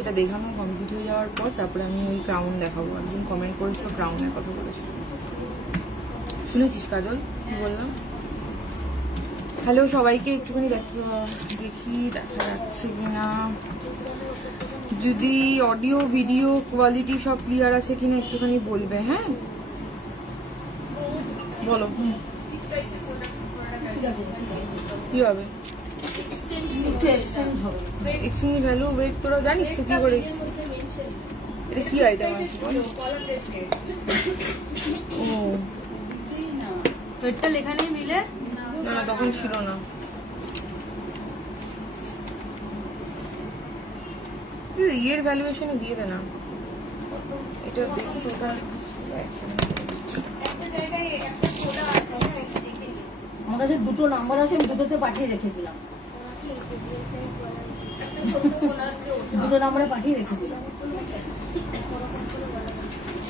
সেটা দেখানো কমপ্লিট হয়ে যাওয়ার পর তারপরে আমি ওই ক্রাউন দেখাবো। একজন কমেন্ট করেছিল ক্রাউনের কথা বলেছিল, শুনেছিস কাজল কি বললাম? হ্যালো সবাইকে, একটুখানি দেখি দেখা যাচ্ছে কিনা, যদি অডিও ভিডিও কোয়ালিটি সব ক্লিয়ার আছে কিনা একটুখানি বলবে। হ্যাঁ বলো কি হবে? এক্সচেঞ্জ ভ্যালু ওয়েট তোরা জানিস তো কি করে? এটা কি আইটেম আছে বল? ও ওয়েটটা লেখা নেই মিলে না, তখন ছিল না। ইয়ের ভ্যালুয়েশনে দিয়ে দে না, এটা দেখি তো। আমার কাছে দুটো নাম্বার আছে, আমি দুটোতে পাঠিয়ে রেখে দিলাম, দুটো নাম্বারে পাঠিয়ে রেখে দিলাম।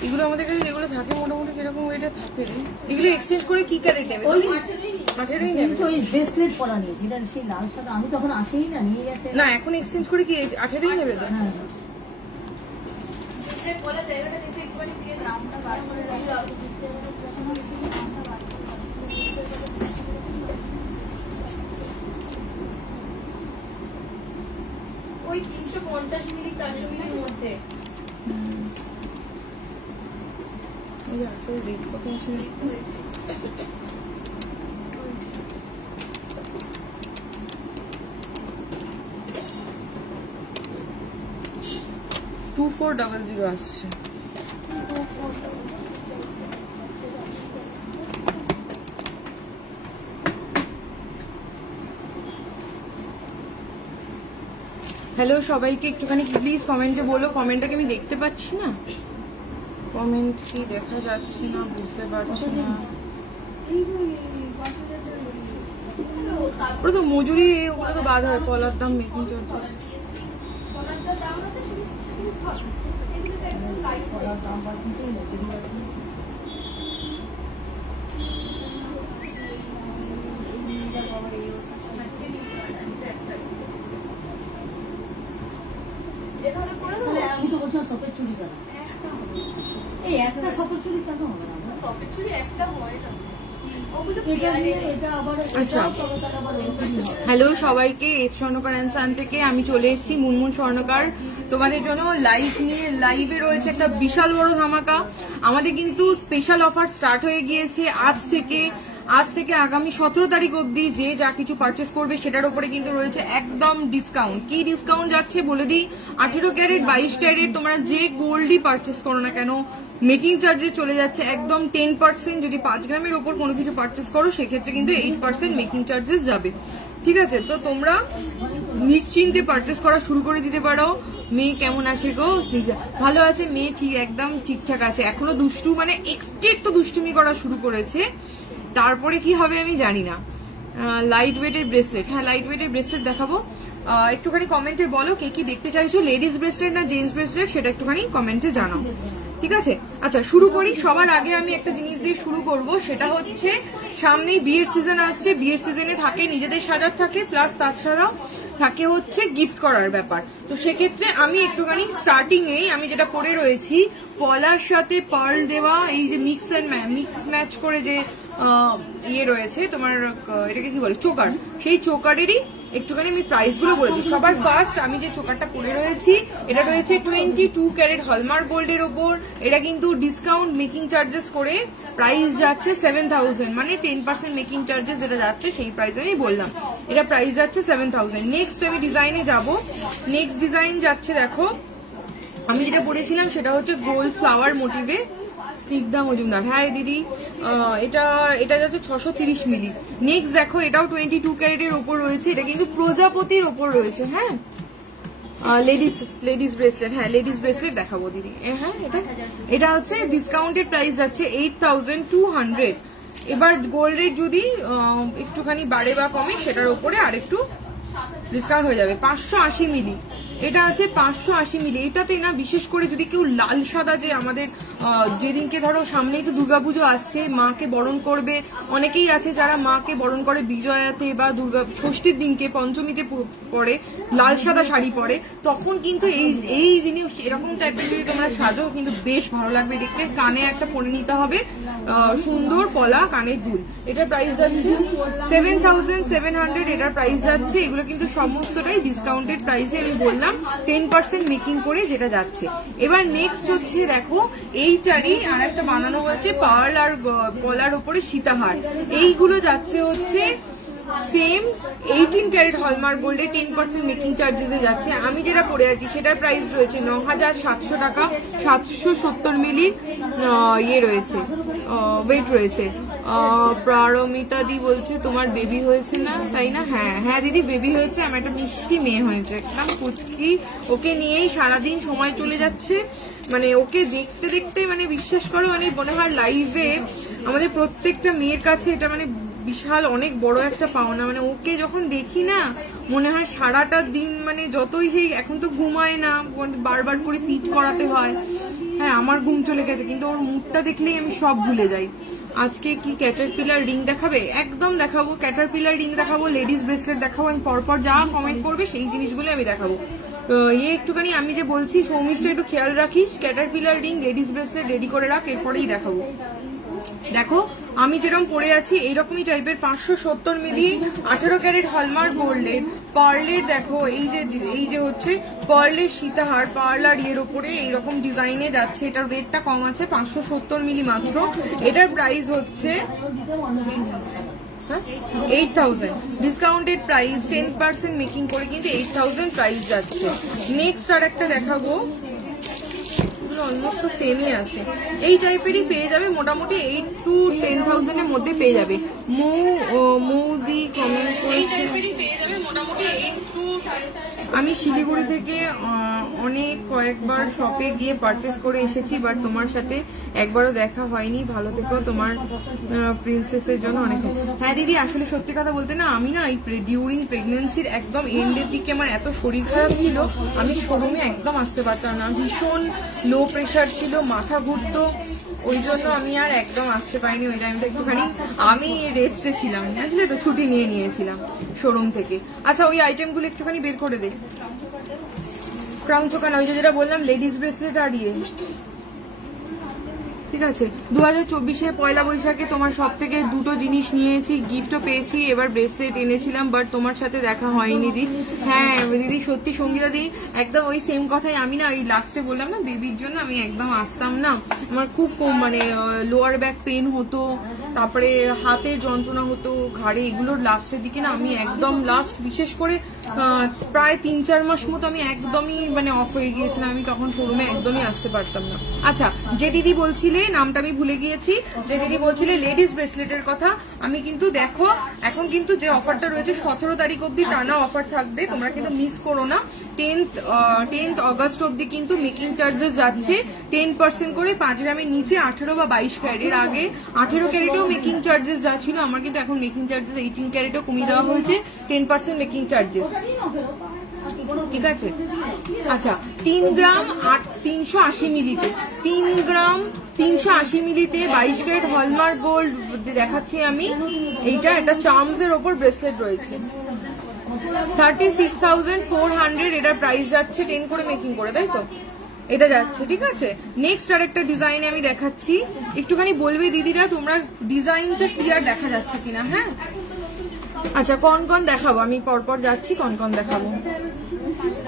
এগুলো আমাদের কাছে যেগুলো থাকে মোটামুটি কিরকম ওয়েটে থাকে, এগুলো এক্সচেঞ্জ করে কি ক্যারেট নেবে? ওই 18 নেবে। ওই ব্রেসলেট পরা নিয়েছি, এটা সেই লাল সাদা, আমি তখন আসেই না, নিয়ে গেছে না এখন এক্সচেঞ্জ করে কি 18 নেবে তো? হ্যাঁ ওই 350 মিলি 400 মিলির মধ্যে। এই আসলে রেট কত আছে? 2400 আসছে। হ্যালো সবাইকে, একটুখানি প্লিজ কমেন্টে বলো। কমেন্টটাকে আমি দেখতে পাচ্ছি না, কমেন্ট কি দেখা যাচ্ছে না, বুঝতে পারছি না। ওটা তো মজুরি, ওগুলো তো বাদ হয়, কলার দাম, মেকিং চার্জ। আমি তো বলছিলাম সকেট চুরি কেন, এই একটা সকেট চুরি কেন হবে না? সকেট চুরি একটা হয় না, আচ্ছা হ্যালো সবাইকে, এজ স্বর্ণকার অ্যান্ড সান থেকে আমি চলে এসেছি, মুনমুন স্বর্ণকার, তোমাদের জন্য লাইভ নিয়ে। লাইভে রয়েছে একটা বিশাল বড় ধামাকা। আমাদের কিন্তু স্পেশাল অফার স্টার্ট হয়ে গিয়েছে আজ থেকে আগামী 17 তারিখ অবধি যে যা কিছু পারচেস করবে সেটার উপরে কিন্তু রয়েছে একদম ডিসকাউন্ট। কি ডিসকাউন্ট যাচ্ছে বলে দিই, 18 ক্যারেট 22 ক্যারেট তোমরা যে গোল্ডই পারচেস করো না কেন মেকিং চার্জে চলে যাচ্ছে একদম 10%। যদি 5 গ্রামের ওপর কোনো কিছু পারচেস করো সেক্ষেত্রে কিন্তু 8% মেকিং চার্জেস যাবে। ঠিক আছে, তো তোমরা নিশ্চিন্তে পারচেস করা শুরু করে দিতে পারো। মেয়ে কেমন আছে গো? ভালো আছে মেয়ে, ঠিক একদম ঠিকঠাক আছে। এখনো দুষ্টু, মানে একটু দুষ্টুমি করা শুরু করেছে, তারপরে কি হবে আমি জানি না। লাইট ওয়েটের ব্রেসলেট, হ্যাঁ লাইট ওয়েটের ব্রেসলেট দেখাবো। একটুখানি কমেন্টে বলো কে কি দেখতে চাইছো, লেডিস ব্রেসলেট না জেন্টস ব্রেসলেট, সেটা একটুখানি কমেন্টে জানাও। ঠিক আছে, আচ্ছা শুরু করি। সবার আগে আমি একটা জিনিস দিয়ে শুরু করব, সেটা হচ্ছে সামনেই বিয়ের সিজন আসছে। বিয়ের সিজনে থাকে নিজেদের সাজার থাকে, প্লাস তাছাড়াও থাকে হচ্ছে গিফট করার ব্যাপার। তো সেক্ষেত্রে আমি একটুখানি স্টার্টিং এ আমি যেটা পরে রয়েছি, পলার সাথে পার্ল দেওয়া এই যে মিক্স ম্যাচ করে যে ইয়ে রয়েছে তোমার, এটাকে কি বলে, চোকার, সেই চোকারেরই একটুখানি আমি প্রাইস গুলো বলে দিই। সবার ফার্স্ট আমি যে চোকারটা পরে রয়েছি এটা রয়েছে 22 ক্যারেট হলমার্ক গোল্ডের ওপর। এটা কিন্তু ডিসকাউন্ট মেকিং চার্জেস করে প্রাইস যাচ্ছে 7000, মানে 10% মেকিং চার্জেস যেটা যাচ্ছে সেই প্রাইস আমি বললাম, এটা প্রাইস যাচ্ছে 7000। নেক্সট আমি ডিজাইনে যাব। নেক্সট ডিজাইন যাচ্ছে, দেখো আমি যেটা পরেছিলাম সেটা হচ্ছে গোল্ড ফ্লাওয়ার মোটিভে, স্নিগ্ধা মজুমদার। হ্যাঁ দিদি, এটা যাচ্ছে 630 মিলি। নেক্সট দেখো, এটাও 22 ক্যারেটের ওপর রয়েছে, এটা কিন্তু প্রজাপতির ওপর রয়েছে। হ্যাঁ লেডিস ব্রেসলেট, হ্যাঁ লেডিস ব্রেসলেট দেখাবো দিদি। হ্যাঁ এটা হচ্ছে ডিসকাউন্টেড প্রাইস যাচ্ছে 8200। এবার গোল্ড রেট যদি একটুখানি বাড়ে বা কমে সেটার উপরে আরেকটু ডিসকাউন্ট হয়ে যাবে। 580 মিলি, এটা আছে 580 মিলি। এটাতে না বিশেষ করে যদি কেউ লাল সাদা, যে আমাদের যেদিনকে ধরো সামনেই তো দুর্গাপুজো আসছে, মাকে বরণ করবে, অনেকেই আছে যারা মাকে বরণ করে বিজয়াতে বা দুর্গা ষষ্ঠীর দিনকে পঞ্চমীতে পরে লাল সাদা শাড়ি পরে, তখন কিন্তু এই জিনিস এরকম টাইপের যদি তোমরা সাজো কিন্তু বেশ ভালো লাগবে দেখতে। কানে একটা পরে নিতে হবে সুন্দর পলা কানের দুল। এটার প্রাইস যাচ্ছে 7700, এটার প্রাইস যাচ্ছে। এগুলো কিন্তু সমস্তটাই ডিসকাউন্টেড প্রাইসে আমি বললাম, 10% মেকিং করে যেটা যাচ্ছে। এবার নেক্সট হচ্ছে দেখো এইটারই আর একটা বানানো হয়েছে পার্ল আর গলার উপরে সীতাহার। এইগুলো যাচ্ছে হচ্ছে সেম 18 ক্যারেট হলমার্ক গোল্ডে 10% মেকিং চার্জেসে যাচ্ছে। আমি যেটা পরে আছি সেটার প্রাইস রয়েছে 9700 টাকা। 770 মিলি ইয়ে রয়েছে, ওয়েট রয়েছে। প্রারমিতা দি বলছে তোমার বেবি হয়েছে না, তাই না? হ্যাঁ হ্যাঁ দিদি বেবি হয়েছে, আমার একটা মিষ্টি মেয়ে হয়েছে, একদম কুচকি। ওকে নিয়েই সারাদিন সময় চলে যাচ্ছে, মানে ওকে দেখতে দেখতে মানে বিশ্বাস করো মানে মনে হয় লাইভে আমাদের প্রত্যেকটা মেয়ের কাছে এটা মানে বিশাল অনেক বড় একটা পাওনা। মানে ওকে যখন দেখি না মনে হয় সারাটা দিন মানে যতই যে এখন তো ঘুমায় না, বারবার করে ফিট করাতে হয়। হ্যাঁ আমার ঘুম চলে গেছে, কিন্তু ওর মুখটা দেখলেই আমি সব ভুলে যাই। আজকে কি ক্যাটারপিলার রিং দেখাবে? একদম দেখাবো, ক্যাটারপিলার রিং দেখাবো, লেডিস ব্রেসলেট দেখাবো। আমি পরপর যা কমেন্ট করবে সেই জিনিসগুলো আমি দেখাবো। একটুখানি আমি যে বলছি সৌমিষ্টা একটু খেয়াল রাখিস, Caterpillar ring ladies bracelet ready করে রাখ, এরপরেই দেখাবো। দেখো আমি যেরকম পরে আছি এইরকমই টাইপের 570 মিলি 18 ক্যারেট হলমার্ক গোল্ডের পার্লের। দেখো এই যে হচ্ছে পার্লের সীতাহার, পার্ল আর এর উপরে এইরকম ডিজাইনে যাচ্ছে। এটার রেটটা কম আছে 570 মিলি মাত্র। এটার প্রাইস হচ্ছে 8000, ডিসকাউন্টেড প্রাইস 10% মেকিং করে কিন্তু 8000 প্রাইস যাচ্ছে। নেক্সট আর একটা দেখাবো, অলমোস্ট সেমই আছে, এই টাইপেরই পেয়ে যাবে মোটামুটি 8 to 10,000 এর মধ্যে পেয়ে যাবে। মৌদি কমেন্ট করেছে আমি শিলিগুড়ি থেকে অনেক কয়েকবার শপে গিয়ে পারচেস করে এসেছি, বাট তোমার সাথে একবারও দেখা হয়নি। ভালো থেকো, তোমার প্রিন্সেসের জন্য অনেক। হ্যাঁ দিদি আসলে সত্যি কথা বলতে না আমি না এই ডিউরিং প্রেগনেন্সির একদম এন্ডের দিকে আমার এত শরীর খারাপ ছিল, আমি শোরুমে একদম আসতে পারতাম না, ভীষণ লো প্রেশার ছিল, মাথা ঘুরতো, ওই জন্য আমি আর একদম আসতে পারিনি। ওই টাইমটা একটুখানি আমি রেস্টে ছিলাম, বুঝলে তো, ছুটি নিয়েছিলাম শোরুম থেকে। আচ্ছা ওই আইটেমগুলো একটুখানি বের করে দে। ক্রাউন চোকান ওই যেটা বললাম লেডিস ব্রেসলেট আর ইয়ে, ঠিক আছে। 2024-এ পয়লা বৈশাখে তোমার সব থেকে দুটো জিনিস নিয়েছি, গিফটও পেয়েছি, এবার ব্রেসলেট এনেছিলাম, বাট তোমার সাথে দেখা হয়নি দিদি। হ্যাঁ দিদি সত্যি সঙ্গীতা দি একদম ওই সেম কথাই। আমি না ওই লাস্টে বললাম না বেবির জন্য আমি একদম আসতাম না, আমার খুব মানে লোয়ার ব্যাক পেন হতো, তারপরে হাতের যন্ত্রণা হতো, ঘাড়ে, এগুলোর লাস্টের দিকে না আমি একদম লাস্ট বিশেষ করে প্রায় 3-4 মাস মতো আমি একদমই মানে অফ হয়ে গিয়েছিলাম, আমি তখন শোরুমে একদমই আসতে পারতাম না। আচ্ছা যে দিদি বলছিলে, নামটা আমি ভুলে গিয়েছি, যে দিদি বলছিলে লেডিস ব্রেসলেটের কথা, আমি কিন্তু দেখো এখন কিন্তু যে অফারটা রয়েছে 17 তারিখ অব্দি টানা অফার থাকবে, তোমরা কিন্তু মিস করো না। 10th অগস্ট অব্দি কিন্তু মেকিং চার্জেস যাচ্ছে 10% করে 5 গ্রামের নিচে 18 বা 22 ক্যারেট। এর আগে 18 ক্যারেটেও মেকিং চার্জেস যাচ্ছিল, আমার কিন্তু এখন মেকিং চার্জেস 18 ক্যারেটেও কমিয়ে দেওয়া হয়েছে 10% মেকিং চার্জেস, ঠিক আছে। আচ্ছা 3 গ্রাম 380 মিলিতে 3 গ্রাম 380 মিলিতে 22 ক্যারেট হলমার্ক গোল্ড দেখাচ্ছি আমি। এইটা একটা চার্মস এর ওপর ব্রেসলেট রয়েছে 36,400, এটার প্রাইস যাচ্ছে 10 করে মেকিং করে, তাই তো এটা যাচ্ছে, ঠিক আছে। নেক্সট আর একটা ডিজাইনে আমি দেখাচ্ছি, একটুখানি বলবে দিদিরা তোমরা ডিজাইনটা ক্লিয়ার দেখা যাচ্ছে কিনা। হ্যাঁ আচ্ছা কনকন দেখাবো, আমি পরপর যাচ্ছি, কনকন দেখাবো।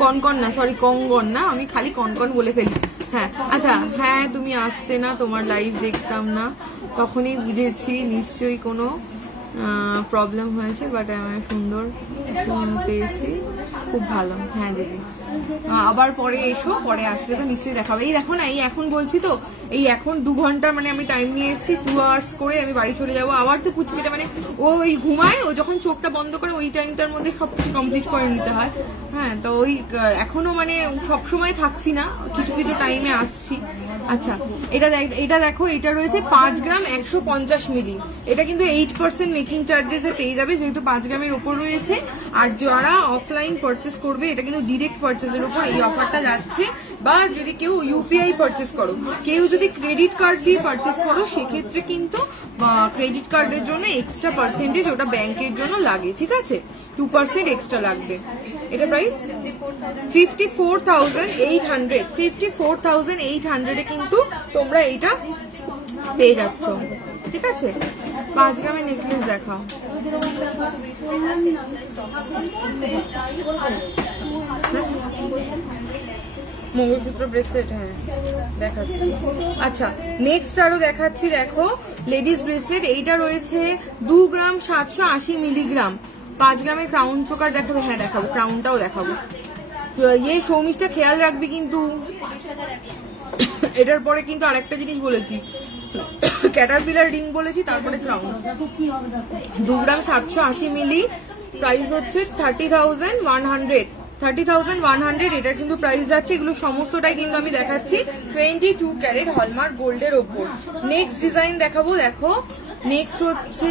কনকন না, সরি কঙ্গন না, আমি খালি কনকন বলে ফেলি। হ্যাঁ আচ্ছা হ্যাঁ তুমি আসতে না, তোমার লাইভ দেখতাম না, তখনই বুঝেছি নিশ্চয়ই কোনো প্রবলেম হয়েছে, বাট আমি সুন্দর পেয়েছি, খুব ভালো। হ্যাঁ দিদি আবার পরে এসো, পরে আসলে তো নিশ্চয়ই দেখাবো। এই দেখো না, এই এখন বলছি তো, এই এখন 2 ঘন্টা মানে আমি টাইম নিয়ে এসেছি, 2 আওয়ার্স করে আমি বাড়ি চলে যাবো। আবার তো পুচকিটা মানে ও ওই ঘুমায়, ও যখন চোখটা বন্ধ করে ওই টাইমটার মধ্যে সবকিছু কমপ্লিট করে নিতে হয়। হ্যাঁ, তো ওই এখনো মানে সবসময় থাকছি না, কিছু কিছু টাইমে আসছি। আচ্ছা, এটা দেখো, এটা রয়েছে 5 গ্রাম 150 মিলি। এটা কিন্তু 8% মেকিং চার্জেস এ পেয়ে যাবে, যেহেতু 5 গ্রামের উপর রয়েছে। আর যারা অফলাইন পারচেস করবে, এটা কিন্তু ডিরেক্ট পারচেসের উপর এই অফারটা যাচ্ছে। বা যদি কেউ ইউপিআই পারচেস করো, কেউ যদি ক্রেডিট কার্ড দিয়ে পারচেস করো, সেক্ষেত্রে কিন্তু ক্রেডিট কার্ডের জন্য এক্সট্রা পার্সেন্টেজ ওটা ব্যাংকের জন্য লাগে, ঠিক আছে, 2% এক্সট্রা লাগবে। এটা প্রাইস 54,800। 54,800 এ কিন্তু তোমরা এইটা পেয়ে যাচ্ছ, ঠিক আছে। 5 গ্রামের নেকলেস দেখাও। মঙ্গলসূত্র ব্রেসলেট, হ্যাঁ দেখাচ্ছি। আচ্ছা, নেক্সট আরো দেখাচ্ছি, দেখো লেডিস ব্রেসলেট। এইটা রয়েছে 2 গ্রাম 780 মিলিগ্রাম। 5 গ্রামের ক্রাউন চোকার দেখাবে? হ্যাঁ দেখাবো, ক্রাউনটাও দেখাবো। এই সৌমিশটা খেয়াল রাখবি কিন্তু। এটার পরে কিন্তু আরেকটা জিনিস বলেছি, ক্যাটারপিলার রিং বলেছি, তারপরে ক্রাউন। 2 গ্রাম 780 মিলি, প্রাইস হচ্ছে 30,100। 30,100 এটা কিন্তু প্রাইস যাচ্ছে। এগুলো সমস্তটাই কিন্তু আমি দেখাচ্ছি 22 ক্যারেট হলমার্ক গোল্ডের ওপর। নেক্সট ডিজাইন দেখাবো, দেখো নেক্সট হচ্ছে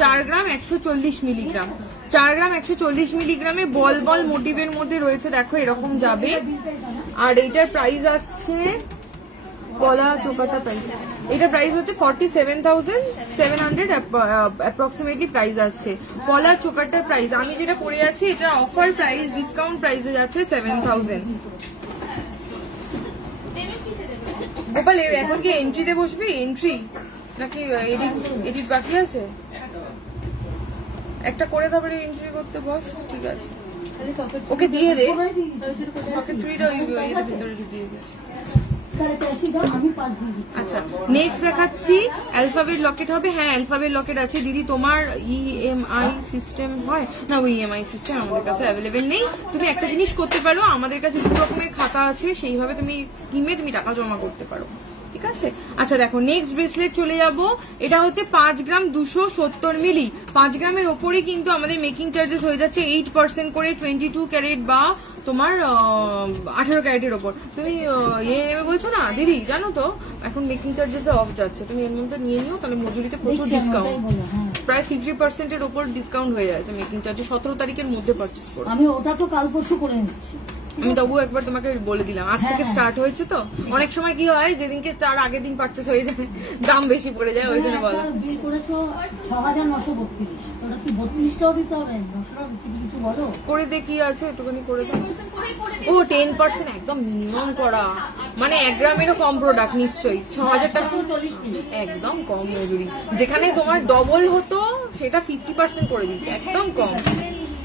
4 গ্রাম 140 মিলিগ্রাম। 4 গ্রাম 140 মিলিগ্রামে বল বল মোটিভের মধ্যে রয়েছে, দেখো এরকম যাবে। আর এইটার প্রাইস আছে, পলা চোকাটা প্রাইস, এটা প্রাইস হচ্ছে 47,700 অ্যাপ্রক্সিমেটলি প্রাইস আছে। পলার চোকারটার প্রাইস আমি যেটা পরে আছি, এটা অফার প্রাইস, ডিসকাউন্ট প্রাইসে যাচ্ছে 7,000। গোপাল এখন কি এন্ট্রিতে বসবি? এন্ট্রি নাকি এডিট বাকি আছে? একটা করে তারপরে এন্ট্রি করতে বস, ঠিক আছে। ওকে দিয়ে দে, ওকে ট্রিটা ওই ভিতরে ঢুকিয়ে গেছে। আচ্ছা, নেক্সট দেখাচ্ছি অ্যালফাবেট লকেট হবে। হ্যাঁ, অ্যালফাবেট লকেট আছে দিদি। তোমার ইএমআই সিস্টেম হয় না? ওই ইএমআই সিস্টেম আমাদের কাছে অ্যাভেলেবেল নেই। তুমি একটা জিনিস করতে পারো, আমাদের কাছে 2 রকমের খাতা আছে, সেইভাবে তুমি স্কিমে তুমি টাকা জমা করতে পারো, ঠিক আছে। আচ্ছা দেখো, নেক্সট ব্রেসলেট চলে যাব। এটা হচ্ছে 5 গ্রাম 270 মিলি। 5 গ্রামের ওপরে কিন্তু আমাদের মেকিং চার্জেস হয়ে যাচ্ছে 8% করে, 22 ক্যারেট বা তোমার 18 ক্যারেটের ওপর। তুমি নেবে বলছো না দিদি, জানো তো এখন মেকিং চার্জেস অফ যাচ্ছে, তুমি এর মধ্যে নিয়ে নিও, তাহলে মজুরিতে প্রচুর ডিসকাউন্ট, প্রায় 50% এর ওপর ডিসকাউন্ট হয়ে যাচ্ছে মেকিং চার্জে। 17 তারিখের মধ্যে পারচেস করো। আমি ওটা তো কাল পরশু করে নিচ্ছি। আমি তবু একবার তোমাকে বলে দিলাম, আজ থেকে স্টার্ট হয়েছে তো। অনেক সময় কি হয়, যেদিনকে তার আগের দিন পারচেস হয়ে যায়, দাম বেশি পড়ে যায়, ওই জন্য বলো। বিল করেছো 6,932, ওটা কি 32টাও দিতে হবে? 900 কিছু বলো করে দে, কি আছে একটুখানি করে দাও। ও 10% একদম মিনিমাম করা, মানে 1 গ্রামেরও কম প্রোডাক্ট নিশ্চয়ই। 6,000 টাকা একদম কম মজুরি। যেখানে তোমার ডবল হতো সেটা 50% করে দিচ্ছে, একদম কম।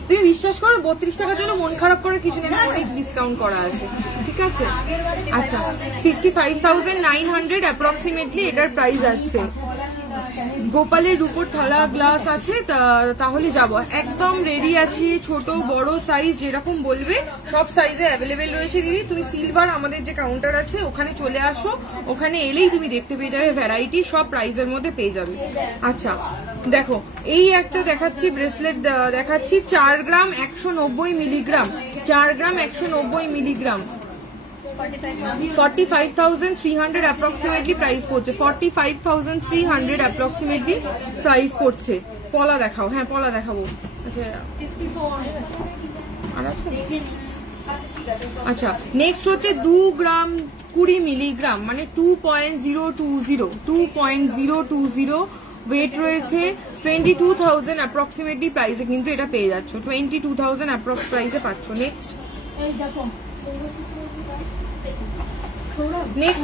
তুমি বিশ্বাস করো, 32 টাকার জন্য মন খারাপ করার কিছু নেই, অনেক ডিসকাউন্ট করা আছে, ঠিক আছে। আচ্ছা, 55,900 অ্যাপ্রক্সিমেটলি এটার প্রাইস আছে। গোপালের রূপোর থালা গ্লাস আছে, তাহলে যাব, একদম রেডি আছি। ছোট বড় সাইজ যেরকম বলবে সব সাইজে অ্যাভেলেবেল রয়েছে দিদি। তুমি সিলভার আমাদের যে কাউন্টার আছে ওখানে চলে আসো, ওখানে এলেই তুমি দেখতে পেয়ে যাবে ভ্যারাইটি, সব প্রাইজের মধ্যে পেয়ে যাবে। আচ্ছা দেখো, এই একটা দেখাচ্ছি ব্রেসলেট দেখাচ্ছি, 4 গ্রাম 190 মিলিগ্রাম। 4 গ্রাম 190 মিলিগ্রাম, 45,300 অ্যাপ্রক্সিমেটলি প্রাইস পড়ছে। 45,300 অ্যাপ্রক্সিমেটলি প্রাইস পড়ছে। পলা দেখাও। হ্যাঁ, পলা দেখাবো। আচ্ছা, নেক্সট হচ্ছে 2 গ্রাম 20 মিলিগ্রাম, মানে 2.020 ওয়েট রয়েছে। 22,000 অ্যাপ্রক্সিমেটলি প্রাইসে কিন্তু এটা পেয়ে যাচ্ছ, 22,000 অ্যাপ্রক্স প্রাইসে পাচ্ছ। নেক্সট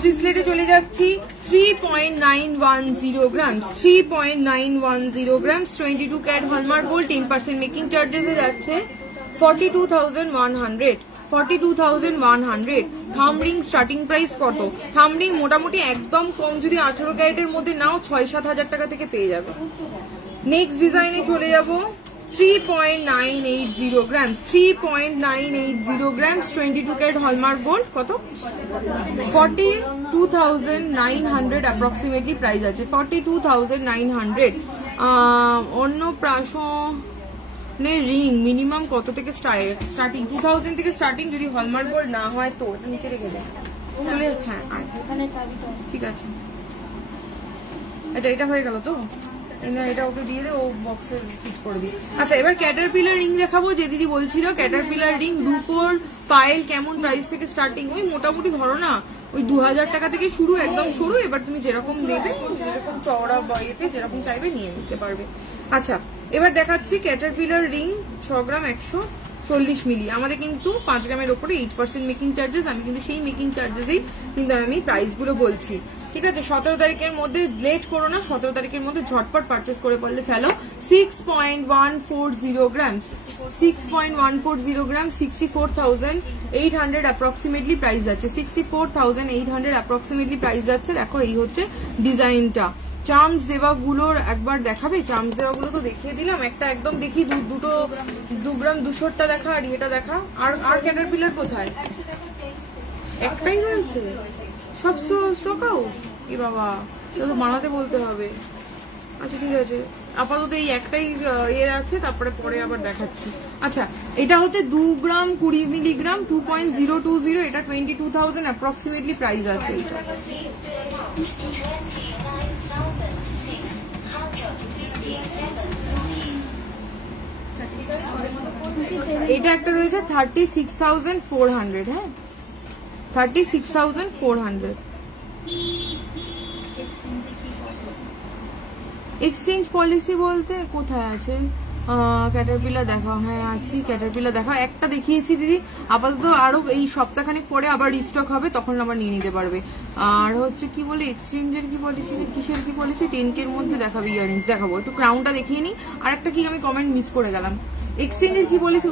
ব্রেসলেটে চলে যাচ্ছি। 3.910 grams, 3.910 grams, 22 carat hallmark gold, 10% making চার্জেসে যাচ্ছে 42,100। 42,100। থাম রিং স্টার্টিং প্রাইস কত? থাম রিং মোটামুটি একদম কম, যদি 18 ক্যারেটের মধ্যে নাও 6-7 হাজার টাকা থেকে পেয়ে যাবে। নেক্সট ডিজাইনে চলে যাব। 3.980 গ্রাম, 3.980 গ্রামস, 22 ক্যারেট হলমার্ক গোল্ড, কত? 42,900 অ্যাপ্রক্সিমেটলি প্রাইস আছে, 42,900। অন্নপ্রাশন রিং মিনিমাম কত থেকে স্টার্টিং? 2000 থেকে স্টার্টিং, যদি হলমার্ক গোল্ড না হয় তো। এটা নিচে রেখে দেয় চলে। হ্যাঁ ঠিক আছে, এটা হয়ে গেল তো। এটা ওকে দিয়ে দে, ও বক্সে ফিট করে দিই। আচ্ছা, এবার ক্যাটারপিলার রিং দেখাবো। যে দিদি বলছিল ক্যাটারপিলার রিং রুপোর পায়েল কেমন প্রাইস থেকে স্টার্টিং? ওই মোটামুটি ধরো না ওই 2000 টাকা থেকে শুরু, একদম শুরু। এবার তুমি যেরকম নেবে, যেরকম চওড়া বা ইয়েতে যেরকম চাইবে নিয়ে নিতে পারবে। আচ্ছা, এবার দেখাচ্ছি ক্যাটারপিলার রিং 6 গ্রাম 140 মিলি। আমাদের কিন্তু 5 গ্রামের ওপরে 8% মেকিং চার্জেস। আমি কিন্তু সেই মেকিং চার্জেসেই কিন্তু আমি প্রাইস গুলো বলছি, ঠিক আছে? 17 তারিখের মধ্যে লেট করো না, 17 তারিখের মধ্যে ঝটপট পারচেস করে পড়লে ফেলো। 6.140 গ্রাম, 6.140 গ্রাম, 64,800 অ্যাপ্রক্সিমেটলি প্রাইস যাচ্ছে। 64,800 অ্যাপ্রক্সিমেটলি প্রাইস যাচ্ছে। দেখো এই হচ্ছে ডিজাইনটা। চার্মস দেওয়া গুলোর একবার দেখাবে? চার্মস দেওয়া গুলো তো দেখিয়ে দিলাম। একটা একদম দেখি, 2 গ্রাম 200টা দেখা, আর এটা দেখা। আর ক্যাটারপিলার কোথায়? একটাই রয়েছে, সব স্টক আউট। এ বাবা, তো বানাতে বলতে হবে। আচ্ছা ঠিক আছে, আপাতত এই একটাই এর আছে, তারপরে পরে আবার দেখাচ্ছি। আচ্ছা, এটা হচ্ছে 2 গ্রাম 20 মিলিগ্রাম, 2.020। এটা 22,000 অ্যাপ্রক্সিমেটলি প্রাইস আছে। এটা একটা রয়েছে 36,400। হ্যাঁ, 36,400। এক্সচেঞ্জ পলিসি বলতে কোথায় আছে? ক্যাটারপিলার দেখাও। হ্যাঁ আছি, ক্যাটারপিলার দেখাও। একটা দেখিয়েছি দিদি, আপাতত আরো এই সপ্তাহখানেক পরে আবার রিস্টক হবে, তখন আবার নিয়ে নিতে পারবে। আর হচ্ছে কি বলে এক্সচেঞ্জের কি পলিসি, কিসের কি পলিসি? 10K এর মধ্যে দেখাবে ইয়ারিংস দেখাবো। একটু ক্রাউনটা দেখিয়ে নি। আর একটা কি আমি কমেন্ট মিস করে গেলাম, এক্সচেঞ্জের কি পলিসি?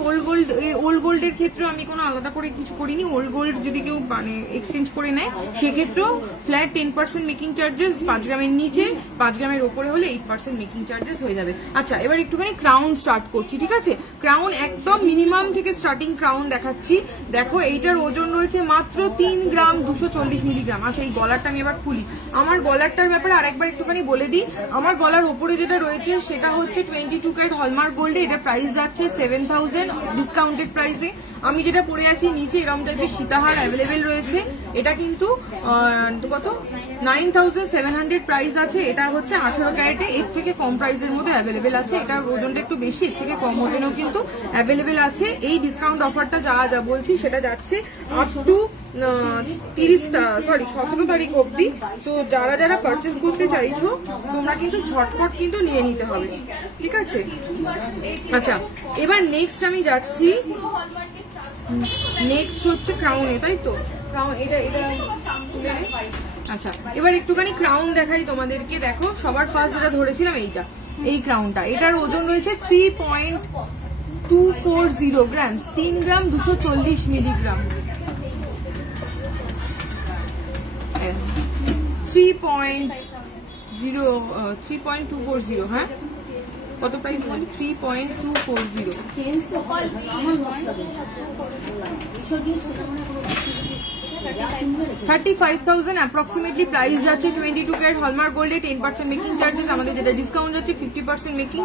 ওল্ড গোল্ডের ক্ষেত্রে আমি কোনো আলাদা করে কিছু করিনি। ওল্ড গোল্ড যদি কেউ মানে এক্সচেঞ্জ করে নেয়, সেক্ষেত্রেও ফ্ল্যাট 10% মেকিং চার্জেস। 5 গ্রামের নিচে, 5 গ্রামের ওপরে হলে 8% মেকিং চার্জেস হয়ে যাবে। আচ্ছা, এবার একটুখানি ক্রাউন স্টার্ট করছি, ঠিক আছে? ক্রাউন একদম মিনিমাম থেকে স্টার্টিং ক্রাউন দেখাচ্ছি। দেখো এইটার ওজন রয়েছে মাত্র 3 গ্রাম 240 মিলিগ্রাম। আচ্ছা, এই গলারটা আমি এবার খুলি। আমার গলারটার ব্যাপারে আরেকবার একটুখানি বলে দিই। আমার গলার ওপরে যেটা রয়েছে সেটা হচ্ছে 22 ক্যারেট হলমার্ক গোল্ডে। এটা প্রাইস যাচ্ছে 7,000 ডিসকাউন্টেড প্রাইসে। আমি যেটা পরে আছি নিচে এরকম টাইপের সীতাহার অ্যাভেলেবেল রয়েছে। এটা কিন্তু কত 9,700 প্রাইস আছে। এটা হচ্ছে 18 ক্যারেটে, এর থেকে কম প্রাইসের মধ্যে অ্যাভেলেবেল আছে। এটা ওজনটা একটু বেশি, এর থেকে কম ওজনেও কিন্তু অ্যাভেলেবেল আছে। এই ডিসকাউন্ট অফারটা যা বলছি সেটা যাচ্ছে আপ টু 17 তারিখ অবধি। তো যারা পারচেস করতে চাইছো তোমরা কিন্তু ঝটপট কিন্তু নিয়ে নিতে হবে, ঠিক আছে? আচ্ছা, এবার নেক্সট আমি যাচ্ছি। নেক্সট হচ্ছে ক্রাউনে, তাই তো? ক্রাউন এটা আচ্ছা, এবার একটুখানি ক্রাউন দেখাই তোমাদেরকে। দেখো, সবার ফার্স্ট যেটা ধরেছিলাম এই ক্রাউনটা। এটার ওজন রয়েছে 3.240 গ্রাম, 3 গ্রাম 240 মিলিগ্রাম। 3.240। হ্যাঁ, কত প্রাইস বলি? 3.240। 35,000 অ্যাপ্রক্সিমেটলি প্রাইস যাচ্ছে। 22 ক্যারেট হলমার্ক গোল্ডে 10% মেকিং চার্জেস। আমাদের যেটা ডিসকাউন্ট যাচ্ছে 50% মেকিং